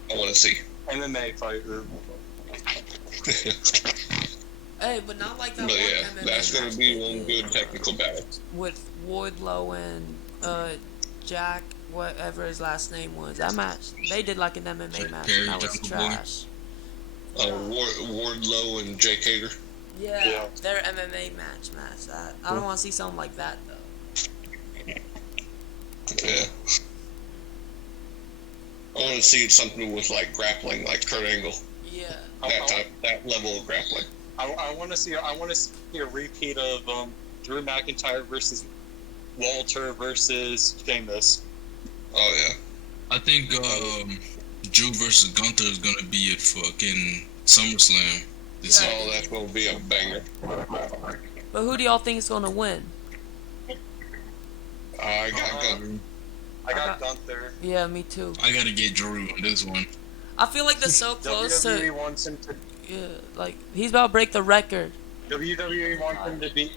I want to see. MMA fighter. Hey, but not like that But one yeah, MMA that's going match to be they one did, good technical battle. with Wardlow and Jack, whatever his last name was. That match, they did like an MMA match, and that was trash. Wardlow and Jake Hager. Yeah, their MMA match. I don't want to see something like that though. Yeah. I want to see something with like grappling, like Kurt Angle. Yeah. that level of grappling. I want to see a repeat of Drew McIntyre versus Walter versus Sheamus. Oh yeah. I think Drew versus Gunther is gonna be at fucking SummerSlam this Yeah. year. Oh, that's gonna be a banger. But who do y'all think is gonna win? I got Gunther. I got Gunther. Yeah, me too. I gotta get Drew on this one. I feel like they're so close WWE to. wants him to. Yeah, like he's about to break the record. WWE wants him to beat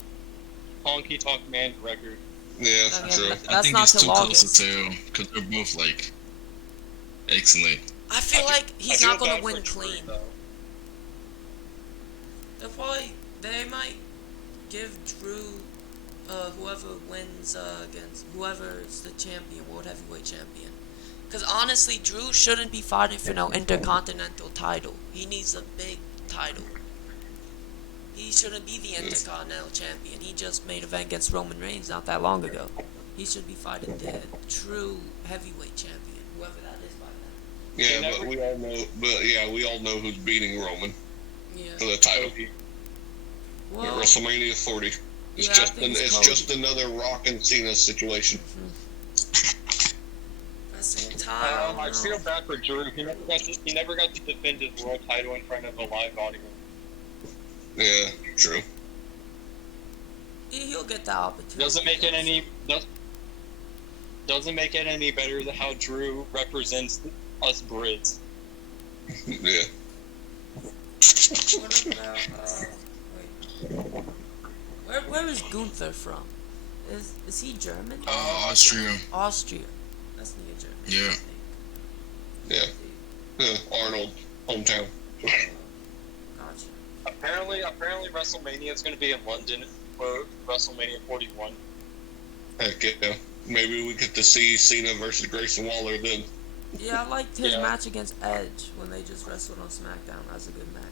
Honky Tonk Man record. Yeah, I mean, true. I That's think not it's too till close August. to tell because they're both like excellent. I feel like he's I not feel gonna bad win for Drew, clean. though. They might give Drew whoever wins against whoever's the champion, world heavyweight champion. Because honestly, Drew shouldn't be fighting for no intercontinental title. He needs a big title. He shouldn't be the intercontinental champion. He just made event against Roman Reigns not that long ago. He should be fighting the true heavyweight champion, whoever that is by then. Yeah, but we all know. But yeah, we all know who's beating Roman Yeah. for the title Well, at WrestleMania 40. It's yeah, I think it's Cody. just another Rock and Cena situation. At the same time, I feel bad for Drew. He never got to defend his world title in front of a live audience. Yeah, true. he'll get that opportunity. Doesn't make it any better than how Drew represents us Brits. Yeah. What about, wait. Where is Gunther from? Is he German? Austria. Austria. That's near Germany. Yeah. I think. Yeah. Arnold, hometown. Gotcha. Apparently WrestleMania is going to be in London for WrestleMania 41. Heck yeah. Maybe we get to see Cena versus Grayson Waller then. Yeah, I liked his Yeah. match against Edge when they just wrestled on SmackDown. That was a good match.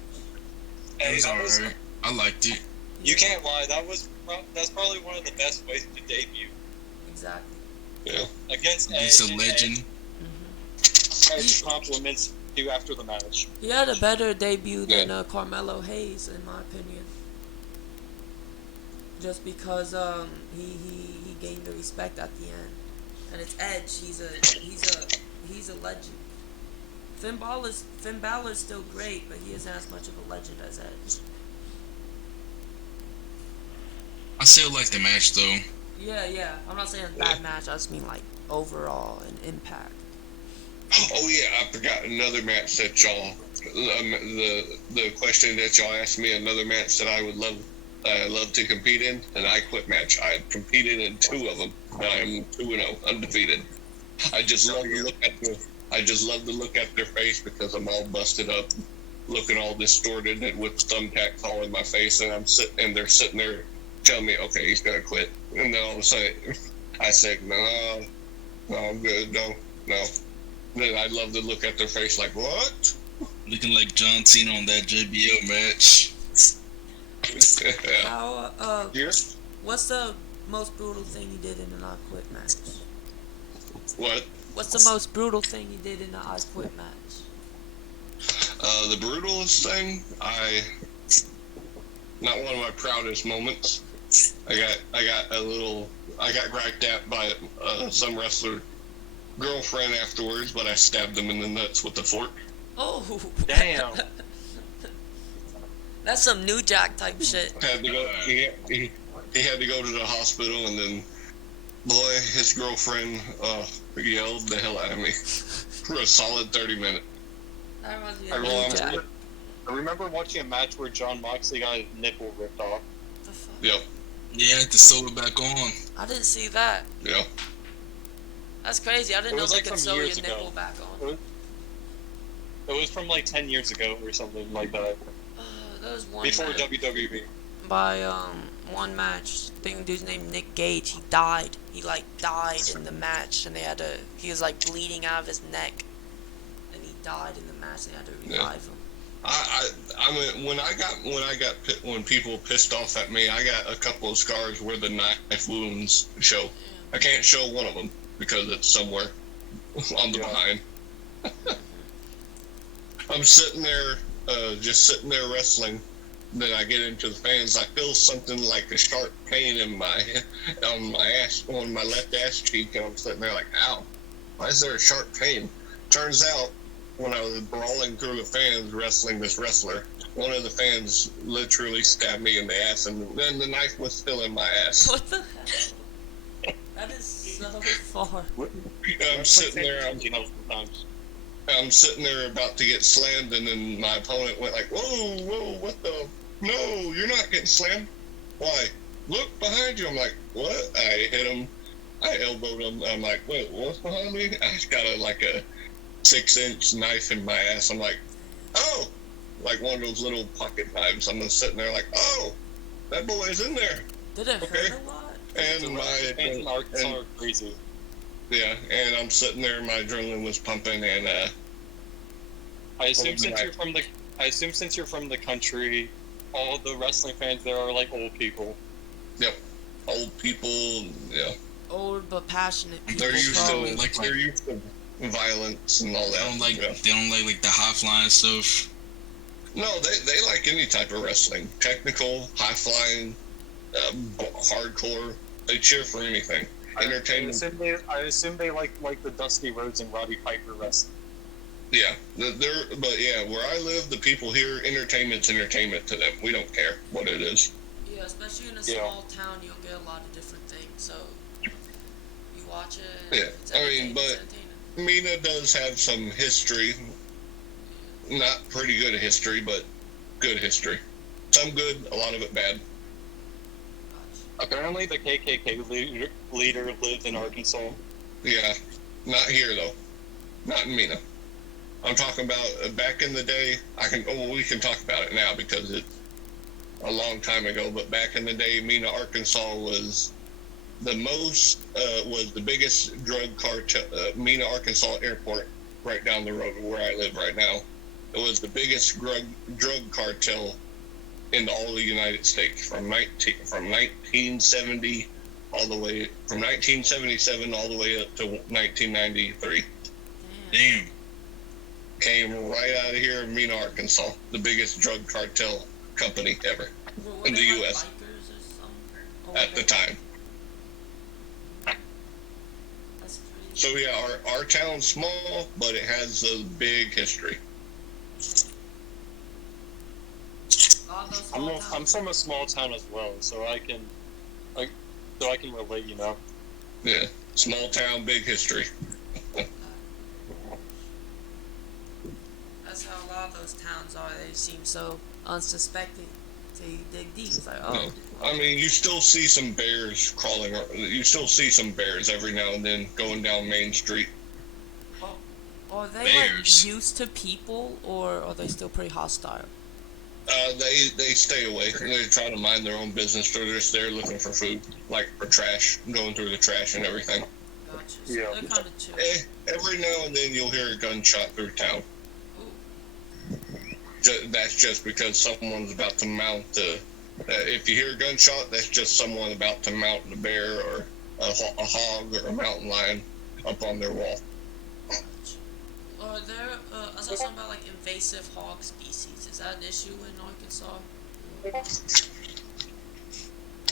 Hey, It was alright. I liked it. You can't lie. That's probably one of the best ways to debut Exactly. Yeah. against It's Edge. a legend. Edge compliments you after the match. He had a better debut than Carmelo Hayes, in my opinion. Just because he gained the respect at the end, and it's Edge. He's a legend. Finn Balor's still great, but he isn't as much of a legend as Edge. I still like the match though. Yeah. I'm not saying a bad match. I just mean like overall and impact. Oh yeah, I forgot another match that y'all, the question that y'all asked me, another match that I would love to compete in, an I Quit match. I've competed in 2 of them, and I'm 2-0, undefeated. I just love to look at their face because I'm all busted up, looking all distorted and with thumbtacks all in my face, and they're sitting there telling me, okay, he's gonna quit, and then all of a sudden I say, no, I'm good, no. Then I'd love to look at their face like, what? Looking like John Cena on that JBL match. Yeah. How Yes. what's the most brutal thing you did in an I Quit match? What? What's the most brutal thing you did in an I Quit match? The brutalest thing, not one of my proudest moments. I got griped at by some wrestler girlfriend afterwards, but I stabbed him in the nuts with a fork. Oh, Damn. that's some New Jack type shit. Had to go. He had to go to the hospital, and then, boy, his girlfriend yelled the hell out of me for a solid 30 minutes. That reminds me I of New Jack. remember watching a match where John Moxley got his nipple ripped off. The fuck? Yep. Yeah, I had to sew it back on. I didn't see that. Yep. That's crazy. I didn't It know was they like could some sew your years ago. nipple back on. It was from like 10 years ago or something like that. There was one Before match WWE. by one match. I think dude's named Nick Gage. He died. He like died in the match, and he was like bleeding out of his neck, and he died in the match. And they had to revive him. I mean, when people pissed off at me, I got a couple of scars where the knife wounds show. I can't show one of them because it's somewhere on the behind. I'm sitting there just sitting there wrestling. Then I get into the fans. I feel something like a sharp pain in on my left ass cheek, and I'm sitting there like, ow, why is there a sharp pain? Turns out, when I was brawling through the fans wrestling this wrestler, one of the fans literally stabbed me in the ass, and then the knife was still in my ass. What the hell? That is so far. I'm sitting there. I'm sitting there about to get slammed, and then my opponent went like, whoa, what the? No, you're not getting slammed. Why? Look behind you. I'm like, what? I hit him. I elbowed him. I'm like, wait, what's behind me? I got a 6-inch knife in my ass. I'm like, oh, like one of those little pocket knives. I'm just sitting there like, oh, that boy is in there. Did it hurt a lot? And my Arkansas are crazy. Yeah, and I'm sitting there. My adrenaline was pumping, and I assume since you're from the country, all the wrestling fans there are like old people. Yep, old people. Yeah, Old but passionate people. they're used probably. to violence and all that. They don't like the high flying stuff. No, they like any type of wrestling. Technical, high flying, hardcore. They cheer for anything. Entertainment. I assume they like the Dusty Rhodes and Roddy Piper wrestling. Yeah, but yeah, where I live, the people here, entertainment's entertainment to them. We don't care what it is. Yeah, especially in a small town, you'll get a lot of different things. So you watch it. Yeah, It's I mean, entertaining, but it's entertaining. Mina does have some history. Not pretty good history, but good history. Some good, a lot of it bad. Apparently, the KKK leader lived in Arkansas. Yeah, not here though. Not in Mina. I'm talking about back in the day. We can talk about it now because it's a long time ago. But back in the day, Mina, Arkansas was the biggest drug cartel. Mina, Arkansas airport, right down the road where I live right now. It was the biggest drug cartel in all the United States from 1970 all the way from 1977 all the way up to 1993. Damn. Came right out of here in Mina, Arkansas, the biggest drug cartel company ever Were in the they like U.S. bikers or something? Or at the time. That's crazy. So yeah, our town's small, but it has a big history. All those small I'm towns. from a small town as well, so I can relate. Yeah, small town, big history. That's how a lot of those towns are. They seem so unsuspecting till you dig deep. It's like, oh. I mean, you still see some bears crawling. You still see some bears every now and then going down Main Street. Are they Bears. like used to people, or are they still pretty hostile? They stay away. They try to mind their own business. They're just there looking for food, like for trash, going through the trash and everything. Gotcha. So Yeah. they're kind of chill. Every now and then you'll hear a gunshot through town. Ooh. That's just because someone's about to mount if you hear a gunshot, that's just someone about to mount a bear or a hog or a mountain lion up on their wall. Are there, I saw something about like invasive hog species. Is that an issue in Arkansas?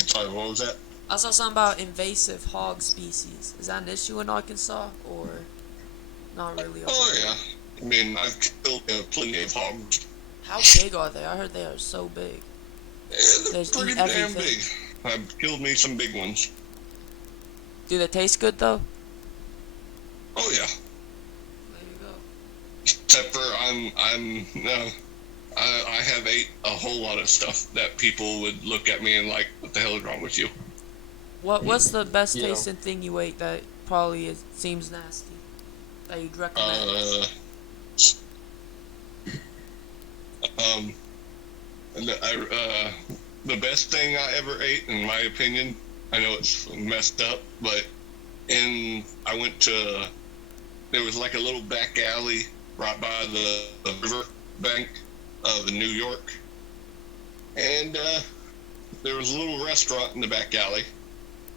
Sorry, what was that? I saw something about invasive hog species. Is that an issue in Arkansas, or not really? Oh yeah. I mean, I've killed plenty of hogs. How big are they? I heard they are so big. Yeah, they're There's pretty damn everything. big. I've killed me some big ones. Do they taste good though? Oh yeah. There you go. Except for I have ate a whole lot of stuff that people would look at me and like, what the hell is wrong with you? What's the best Yeah. tasting thing you ate that probably seems nasty that you'd recommend? The best thing I ever ate, in my opinion, I know it's messed up, but I went to, there was like a little back alley right by the river bank of New York, and there was a little restaurant in the back alley.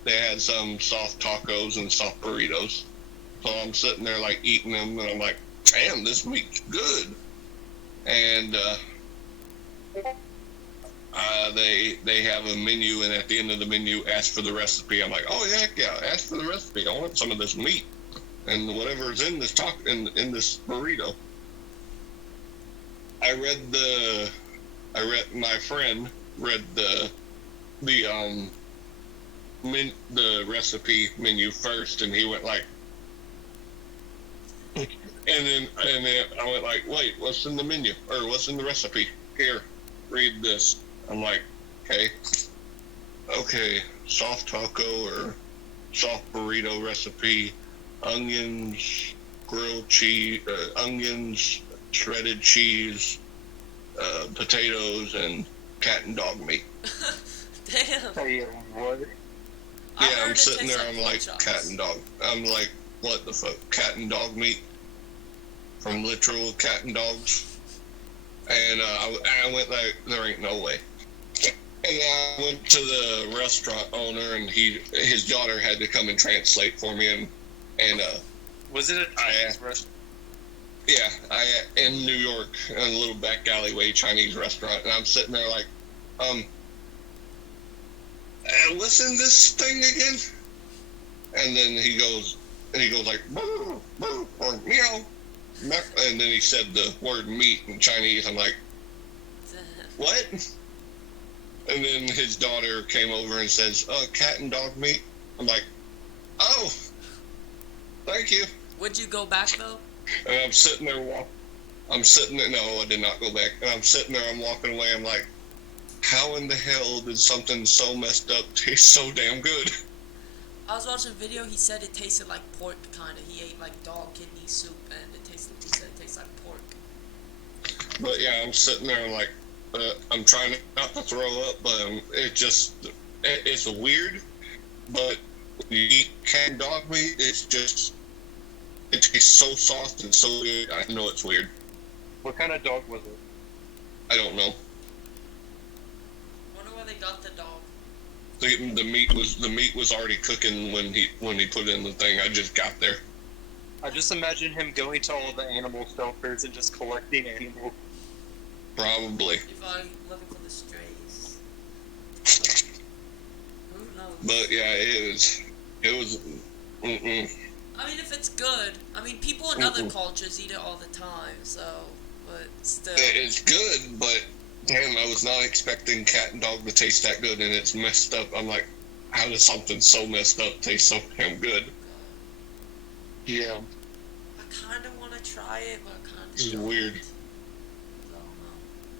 They had some soft tacos and soft burritos. So I'm sitting there like eating them, and I'm like, damn, this meat's good. and they have a menu, and at the end of the menu, ask for the recipe. I'm like, oh yeah, ask for the recipe. I want some of this meat and whatever's in this in this burrito. My friend read the recipe menu first, and he went like, and then I went like, wait, what's in the menu, or what's in the recipe? Here, read this. I'm like, okay, soft taco or soft burrito recipe, onions, grilled cheese, onions, shredded cheese, potatoes, and cat and dog meat. Damn. Hey, what? I Yeah, heard I'm it sitting tastes there, I'm pork like, chops. cat and dog. I'm like, what the fuck? Cat and dog meat? From literal cat and dogs? And I went like, there ain't no way. And I went to the restaurant owner, and his daughter had to come and translate for me, and Was it a Chinese restaurant? yeah, in New York, in a little back alleyway Chinese restaurant, and I'm sitting there like, what's in this thing again? And then he goes like, brr, brr, or meow, meow, and then he said the word meat in Chinese. I'm like, what? And then his daughter came over and says, cat and dog meat. I'm like, oh, thank you. Would you go back though? And I'm sitting there no, I did not go back. And I'm sitting there, I'm walking away, I'm like, how in the hell did something so messed up taste so damn good? I was watching a video, he said it tasted like pork, kinda. He ate like dog kidney soup, and he said it tastes like pork. But yeah, I'm sitting there, I'm like, I'm trying not to throw up, but it's weird. But when you eat canned dog meat, it tastes so soft and so weird. I know it's weird. What kind of dog was it? I don't know. Wonder where they got the dog. The meat was already cooking when he put it in the thing. I just got there. I just imagine him going to all the animal shelters and just collecting animals. Probably. You're probably looking for the strays. Who knows? But yeah, it was. Mm-mm. I mean, if it's good. I mean, people in other cultures eat it all the time, so. But still. It's good, but damn, I was not expecting cat and dog to taste that good, and it's messed up. I'm like, how does something so messed up taste so damn good? Yeah. I kind of want to try it, but I kind of It's don't. weird.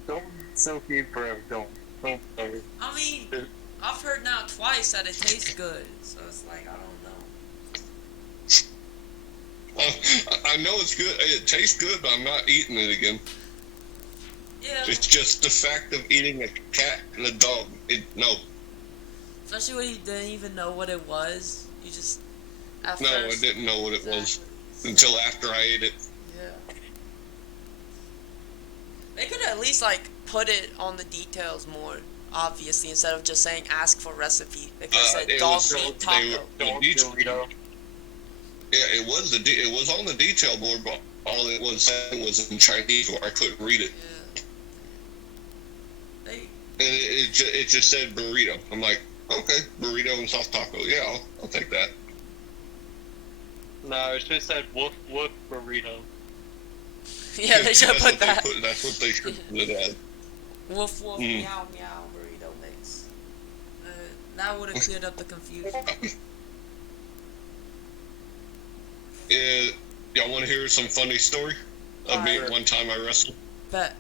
Don't Sophie forever. Don't. I mean, I've heard now twice that it tastes good, so it's like, I don't know. I know it's good. It tastes good, but I'm not eating it again. Yeah. It's just the fact of eating a cat and a dog. No. Especially when you didn't even know what it was. You just. At No, first, I didn't know what it was until after I ate it. Yeah. They could at least like put it on the details more, obviously, instead of just saying ask for recipe. They could have said dog meat taco. Dog burrito. Yeah, it was on the detail board, but all it was said was in Chinese, where I couldn't read it. Yeah. They. And it just said burrito. I'm like, okay, burrito and soft taco. Yeah, I'll take that. No, it should have said woof woof burrito. Yeah, they should have put that. That's what they should put it as. Woof woof meow meow burrito mix. That would have cleared up the confusion. Y'all want to hear some funny story of me one time I wrestled? Bet.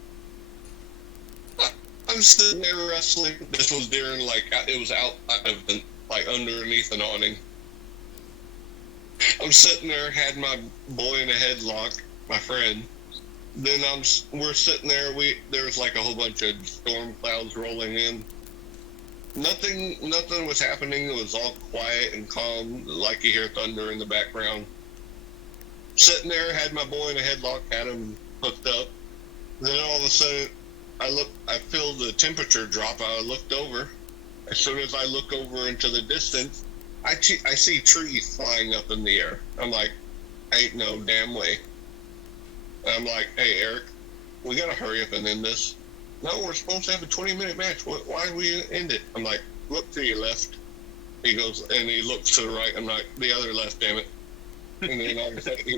I'm sitting there wrestling. This was during it was out of the, underneath an awning. I'm sitting there, had my boy in a headlock, my friend. Then we're sitting there. There's like a whole bunch of storm clouds rolling in. Nothing was happening. It was all quiet and calm, like you hear thunder in the background. Sitting there, had my boy in a headlock, had him hooked up. Then all of a sudden, I feel the temperature drop. I looked over. As soon as I look over into the distance, I see trees flying up in the air. I'm like, ain't no damn way. I'm like, hey, Eric, we gotta hurry up and end this. No, we're supposed to have a 20-minute match. Why do we end it? I'm like, look to your left. He goes, and he looks to the right. I'm like, the other left, damn it. And then all of a sudden he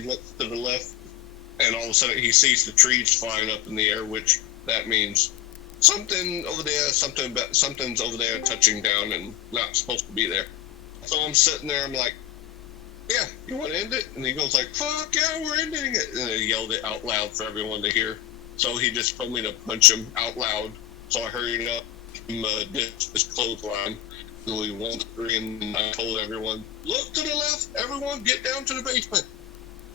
looks to the left, and all of a sudden he sees the trees flying up in the air, which that means something over there, something's over there touching down and not supposed to be there. So I'm sitting there, I'm like, yeah, you want to end it? And he goes like, fuck yeah, we're ending it. And he yelled it out loud for everyone to hear. So he just told me to punch him out loud. So I hurried up, ditched his clothesline. And we won 3, and I told everyone, look to the left, everyone get down to the basement.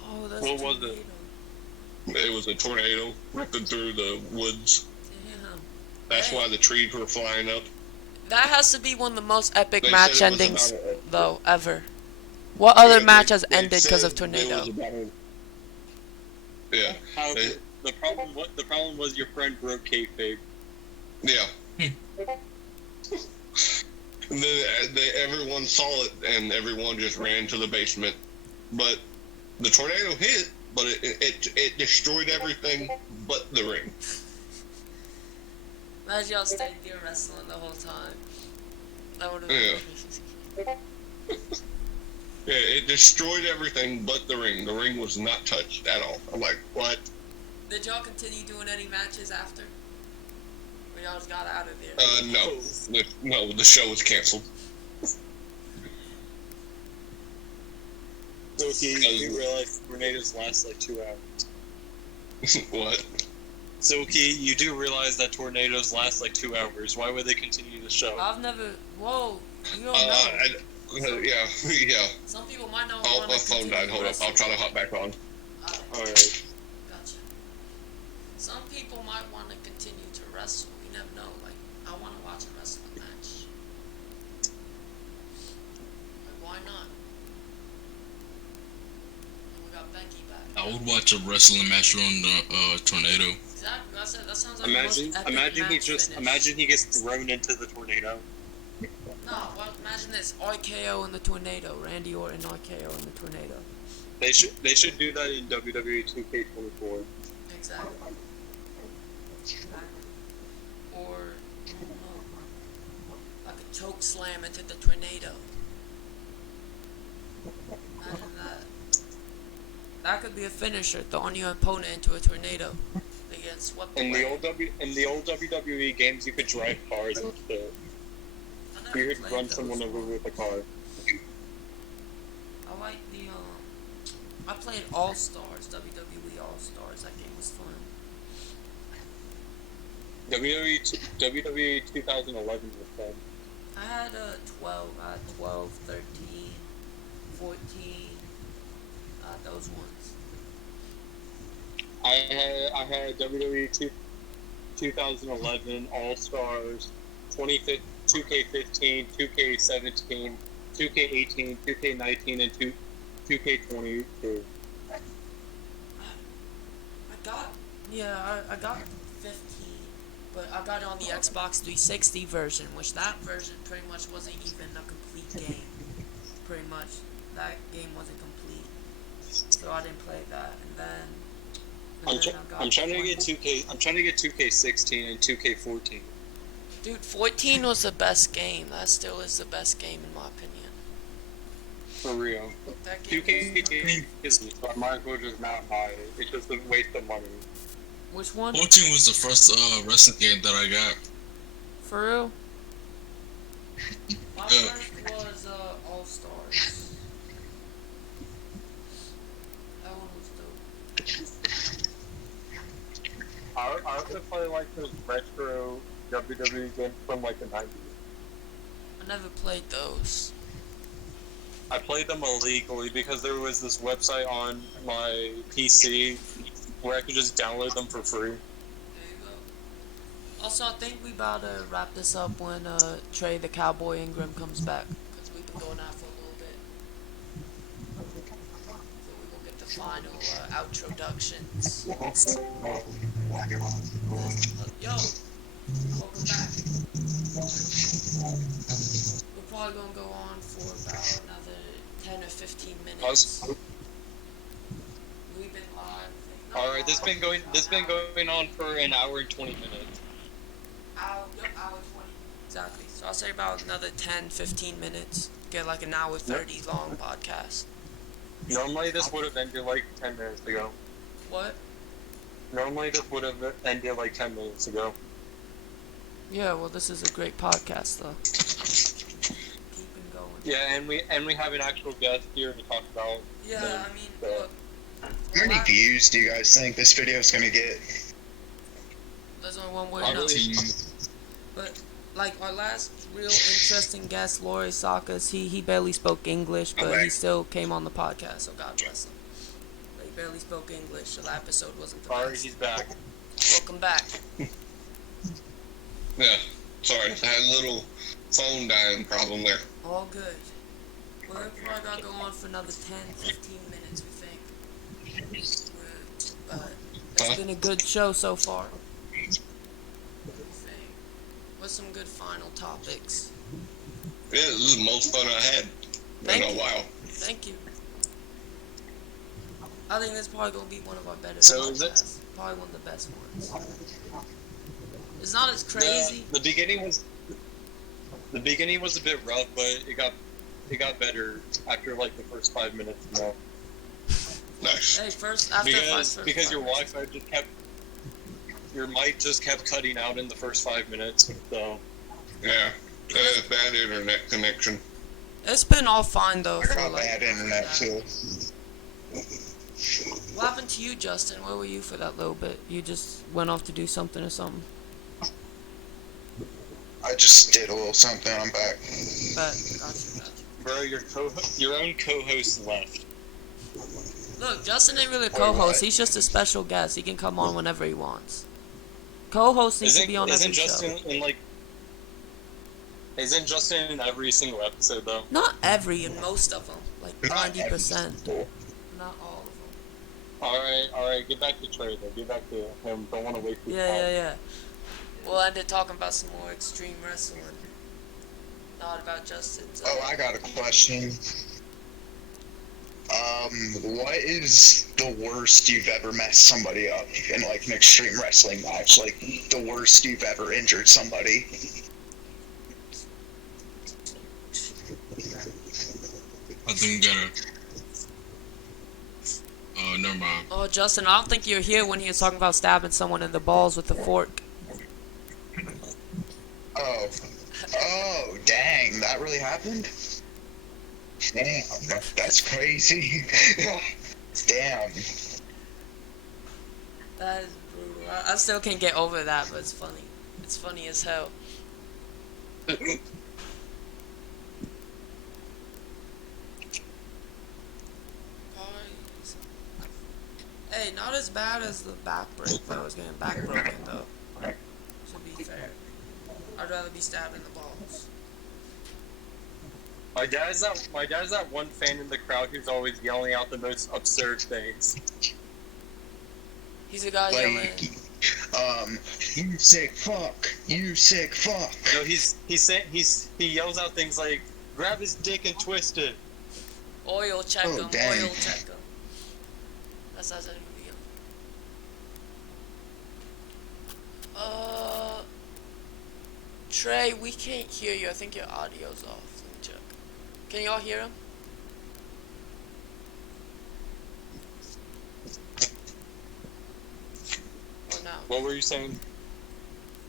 Oh, that's What was it? It was a tornado ripping through the woods. Damn. That's why the trees were flying up. That has to be one of the most epic They match said it was endings, about though, ever. What other Yeah, match has they ended because of said tornado? it was about yeah, How They- the problem was your friend broke kayfabe. yeah. And then everyone saw it, and everyone just ran to the basement. But the tornado hit, but it destroyed everything but the ring. Imagine y'all stayed there wrestling the whole time. That would have Yeah. been Yeah, it destroyed everything but the ring. The ring was not touched at all. I'm like, what? Did y'all continue doing any matches after? Or y'all just got out of there? No, the show was canceled. So you realize tornadoes last like 2 hours. What? So you do realize that tornadoes last like 2 hours. Why would they continue the show? I've never. Whoa, you don't know. Yeah. Some people might not Oh, want my to phone continue died. Hold up. wrestling. I'll try to hop back on. Alright. Gotcha. Some people might want to continue to wrestle. You never know. Like, I want to watch a wrestling match. Like, why not? And we got Becky back. I would watch a wrestling match during the tornado. Exactly. I said that sounds like the most epic Imagine match finish. imagine he gets thrown into the tornado. No, well, imagine this: RKO in the tornado. Randy Orton RKO in the tornado. They should do that in WWE 2K24. Exactly. Or I don't know, like a choke slam into the tornado. Imagine that. That could be a finisher, throwing your opponent into a tornado. They get swept In away. the old WWE games, you could drive cars and shit. I never You could played run those. someone over with a car. I like the I played All Stars, WWE All Stars. That game was fun. WWE 2011 was fun. I had 12, 13, 14. Those ones. I had WWE 2011 All Stars, 2K15, 2K17, 2K18, 2K19, and 2K22. I got 15, but I got it on the Xbox 360 version, which that version pretty much wasn't even a complete game. Pretty much, that game wasn't complete, so I didn't play that. And then I'm trying to get 2K. I'm trying to get 2K16 and 2K14. Dude, 14 was the best game. That still is the best game in my opinion. For real. That game 2K is so I might as well just not buy it. It's just a waste of money. Which one? 14 was the first wrestling game that I got. For real? My Yeah. first was All Stars. That one was dope. I also play like those retro WWE games from like the 90s. I never played those. I played them illegally because there was this website on my PC where I could just download them for free. There you go. Also, I think we about to wrap this up when Trey the Cowboy Ingram comes back, because we've been going out for a little bit. So we will get the final outroductions. Yo, welcome back. We're probably gonna go on for about another 10 or 15 minutes. We've been live. All right, this been going on for an hour and 20 minutes. Hour 20. Exactly. So I'll say about another 10, 15 minutes. Get like an hour 30 long podcast. Normally this would have ended like 10 minutes ago. What? Normally this would have ended like 10 minutes ago. Yeah, well, this is a great podcast, though. Keeping going. Yeah, and we have an actual guest here to talk about. Yeah, I mean, So- look. How many views do you guys think this video is gonna get? There's only one way I to know. really- But, like, our last real interesting guest, Lori Sakas, he barely spoke English, but Okay. he still came on the podcast, so God bless him. But he barely spoke English, so that episode wasn't the Alright, best. he's back. Welcome back. Yeah, sorry, I had a little phone dying problem there. All good. We're probably gonna go on for another 10, 15 minutes, we think. But it's been a good show so far. What's some good final topics? Yeah, this is the most fun I had Thank in a you. while. Thank you. I think this is probably gonna be one of our better So is it- podcasts. Probably one of the best ones. It's not as crazy. The beginning was a bit rough, but it got better after like the first 5 minutes. No. Nice. Hey, after Because your Wi-Fi your mic just kept cutting out in the first 5 minutes. So Yeah, bad internet connection. It's been all fine though. I for, got like, bad internet too. What happened to you, Justin? Where were you for that little bit? You just went off to do something or something? I just did a little something. I'm back. But gotcha. bro, your own co-host left. Look, Justin ain't really a Wait, co-host. what? He's just a special guest. He can come on whenever he wants. Co-host needs to be on every Isn't show. Isn't Justin in every single episode though? Not every, in most of them. Like Not 90%. every- Not all of them. All right. Get back to Trey though. Get back to him. Don't want to waste his time. Yeah. We'll end it talking about some more extreme wrestling. Not about Justin's. Oh, I got a question. What is the worst you've ever messed somebody up in like an extreme wrestling match? Like the worst you've ever injured somebody? I think we gotta. Never mind. Oh, Justin, I don't think you were here when he was talking about stabbing someone in the balls with a fork. Oh, dang, that really happened? Damn, that's crazy. Damn. That is brutal. I still can't get over that, but it's funny. It's funny as hell. Hey, not as bad as the back break though. I was getting back broken though. To be fair, I'd rather be stabbed in the balls. My dad's that one fan in the crowd who's always yelling out the most absurd things. He's a guy yelling. You sick fuck. You sick fuck. No, he yells out things like, "Grab his dick and twist it." Oil check Oh, him. dang. Oil check him. That's how I said it would be. Trey, we can't hear you. I think your audio's off. Let me check. Can y'all hear him? Or no? What were you saying?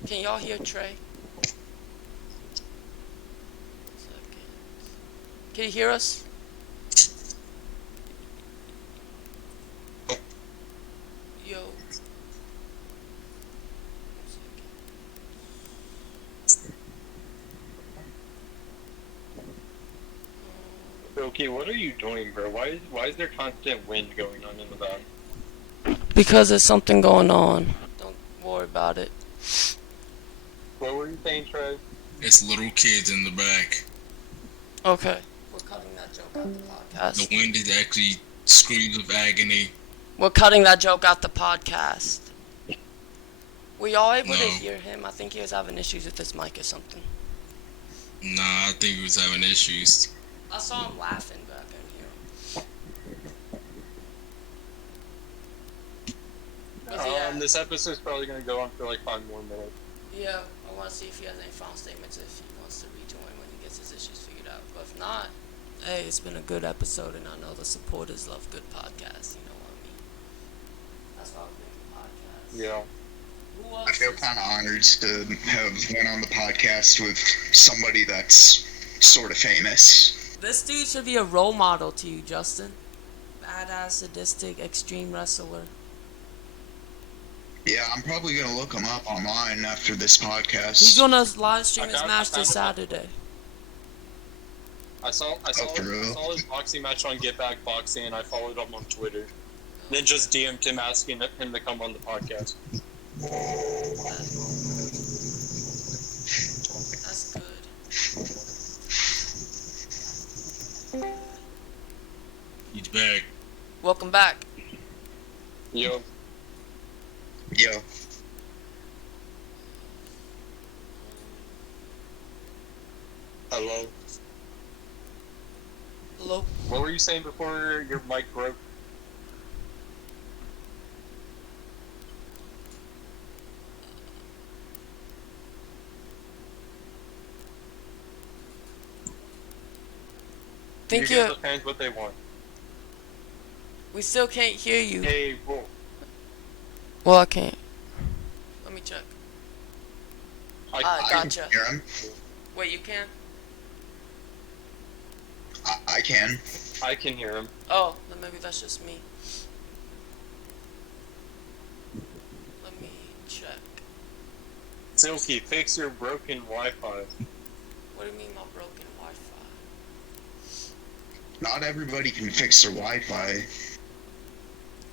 Can y'all hear Trey? Can you hear us? Yo. Okay, what are you doing, bro? Why is there constant wind going on in the back? Because there's something going on. Don't worry about it. What were you saying, Trey? It's little kids in the back. Okay. We're cutting that joke out the podcast. The wind is actually screams of agony. We're cutting that joke out the podcast. Were y'all able to No. hear him? I think he was having issues with his mic or something. Nah, I think he was having issues. I saw him laughing, but I couldn't hear him. This episode's probably gonna go on for like 5 more minutes. Yeah, I want to see if he has any final statements, if he wants to rejoin when he gets his issues figured out. But if not, hey, it's been a good episode, and I know the supporters love good podcasts. You know what I mean? That's why we make a podcast. Yeah. Who else I feel is- kind of honored to have went on the podcast with somebody that's sort of famous. This dude should be a role model to you, Justin. Badass, sadistic, extreme wrestler. Yeah, I'm probably gonna look him up online after this podcast. He's gonna live stream his I match found this him. Saturday. I saw his boxing match on Get Back Boxing, and I followed him on Twitter. Then just DM'd him asking him to come on the podcast. That's good. He's back. Welcome back. Yo, Yo, hello. Hello. What were you saying before your mic broke? Think you give you. the fans what they want. We still can't hear you. Hey, whoa. Well, I can't. Let me check. I Gotcha. can hear him. Wait, you can? I can. can hear him. Oh, then maybe that's just me. Let me check. Silky, fix your broken Wi-Fi. What do you mean my broken Wi-Fi? Not everybody can fix their Wi-Fi.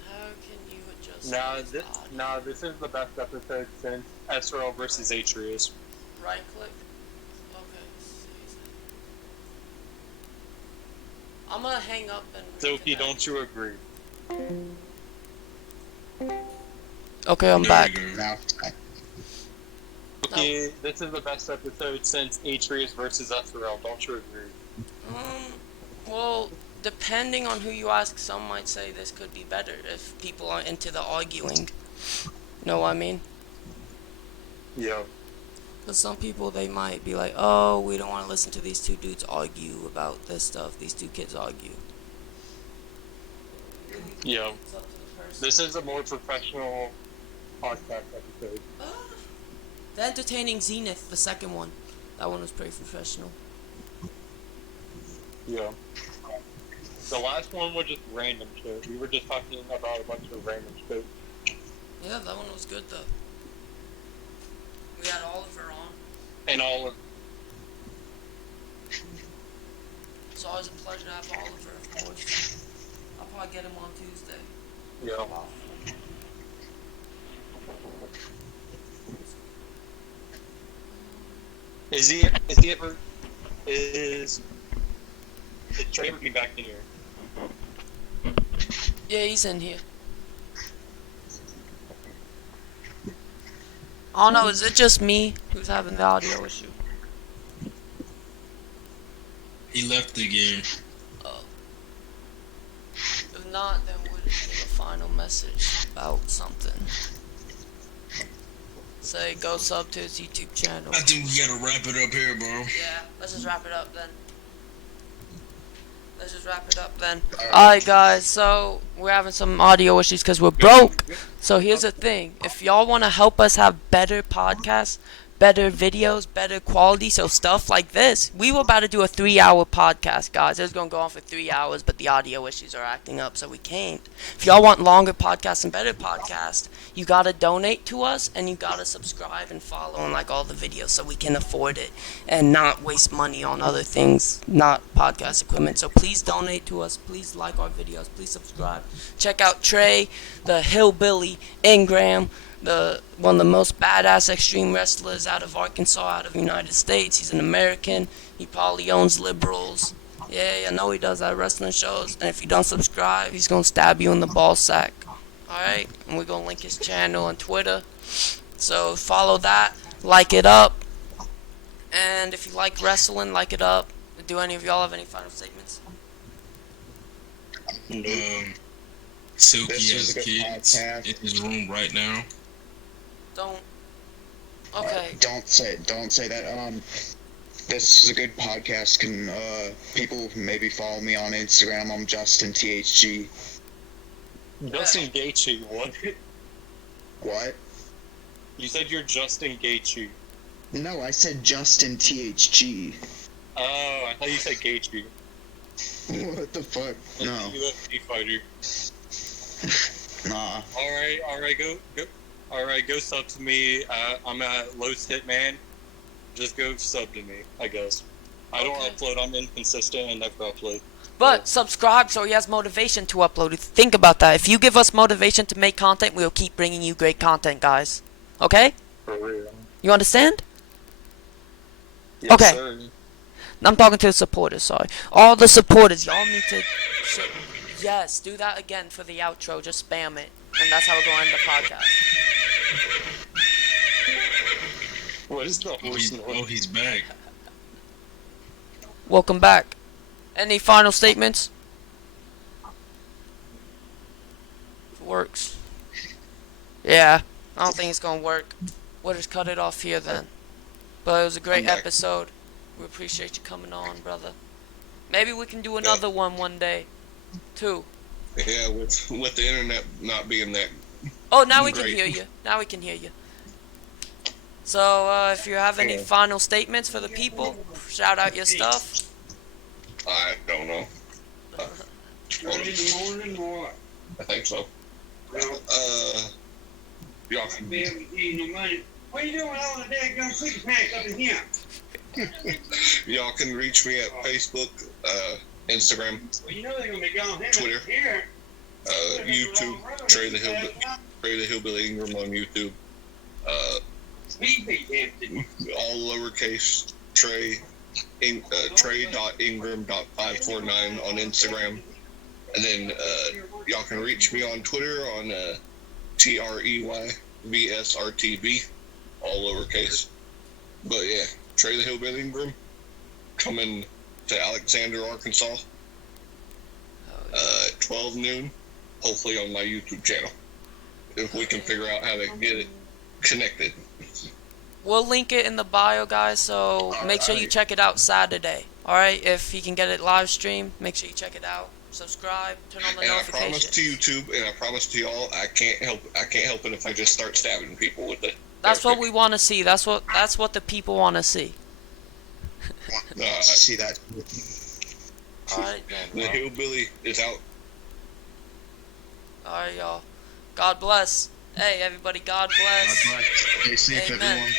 How can you adjust this audio? This is the best episode since SRL versus Atreus. Right click. Okay. Save it. I'm gonna hang up and. Silky, reconnect. don't you agree? Okay, I'm There back. you go. Now, Okay, this is the best episode since Atreus versus SRL. Don't you agree? Well, depending on who you ask, some might say this could be better if people are into the arguing. Know what I mean? Yeah. Because some people, they might be like, oh, we don't want to listen to these two dudes argue about this stuff. These two kids argue. Yeah. It's up to the person. This is a more professional podcast episode. The Entertaining Zenith, the second one. That one was pretty professional. Yeah. The last one was just random shit. We were just talking about a bunch of random shit. Yeah, that one was good, though. We had Oliver on. And all of It's always a pleasure to have Oliver, of course. I'll probably get him on Tuesday. yeah. Is Trey ever be back in here? Yeah, he's in here. I don't know, is it just me who's having the audio issue? He left the game. Oh. If not, then we'll just give a final message about something. Say, go sub to his YouTube channel. I think we gotta wrap it up here, bro. Yeah, let's just wrap it up then. Alright guys, so we're having some audio issues because we're broke. So here's the thing. If y'all want to help us have better podcasts, better videos, better quality, so stuff like this, we were about to do a 3-hour podcast, guys. It was going to go on for 3 hours, but the audio issues are acting up, so we can't. If y'all want longer podcasts and better podcasts, you got to donate to us, and you got to subscribe and follow and like all the videos so we can afford it and not waste money on other things, not podcast equipment. So please donate to us. Please like our videos. Please subscribe. Check out Trey the Hillbilly Ingram, one of the most badass extreme wrestlers out of Arkansas, out of the United States. He's an American. He probably owns liberals. Yeah, I know he does at wrestling shows. And if you don't subscribe, he's gonna stab you in the ball sack. Alright? And we're gonna link his channel on Twitter. So follow that. Like it up. And if you like wrestling, like it up. Do any of y'all have any final statements? Silky This was has a good kids podcast. in his room right now. Don't. Okay. Don't say that. This is a good podcast. Can people maybe follow me on Instagram? I'm Justin THG. Justin Gaethje, what? What? You said you're Justin Gaethje. No, I said Justin THG. Oh, I thought you said Gaethje. What the fuck? Like No. the UFC fighter. Nah. Alright, go sub to me. I'm at Los Hitman. Just go sub to me, I guess. I don't Okay. upload, I'm inconsistent and never upload. But subscribe so he has motivation to upload it. Think about that. If you give us motivation to make content, we'll keep bringing you great content, guys. Okay? For real. You understand? Yes, Okay. Sir. I'm talking to the supporters, sorry. All the supporters, y'all need to... Yes, do that again for the outro. Just spam it. And that's how we're going to end the podcast. What is the horse noise? He's back. Welcome back. Any final statements? If it works. Yeah, I don't think it's gonna work. We'll just cut it off here then. But it was a great episode. We appreciate you coming on, brother. Maybe we can do another one day, too. Yeah, with the internet not being that. Oh, now we can Great. hear you. Now we can hear you. So, if you have any final statements for the people, shout out your stuff. I don't know. Early in the morning or what? I think so. Well, Y'all I'll can, be able to give you no money. What are you doing with all the daggone six packs up in here? y'all can reach me at Facebook, Instagram, Well, you know they're gonna be gone Twitter. here. YouTube, Trey the Hillbilly Ingram on YouTube. Speed be tempted. All lowercase Trey.Ingram.549 on Instagram. And then y'all can reach me on Twitter on TreyVSRTV, all lowercase. But yeah, Trey the Hillbilly Ingram, coming to Alexander, Arkansas, at 12 noon, hopefully on my YouTube channel. If we can figure out how to get it connected. We'll link it in the bio, guys, so make sure you check it out Saturday. Alright, if you can get it live stream, make sure you check it out. Subscribe, turn on the And I promise notifications. to YouTube, and I promise to y'all, I can't help it if I just start stabbing people with it. That's what we want to see. That's what the people want to see. See that? Alright, The then. hillbilly is out. Alright, y'all. God bless. Hey, everybody, God bless. Stay safe, Amen. everyone.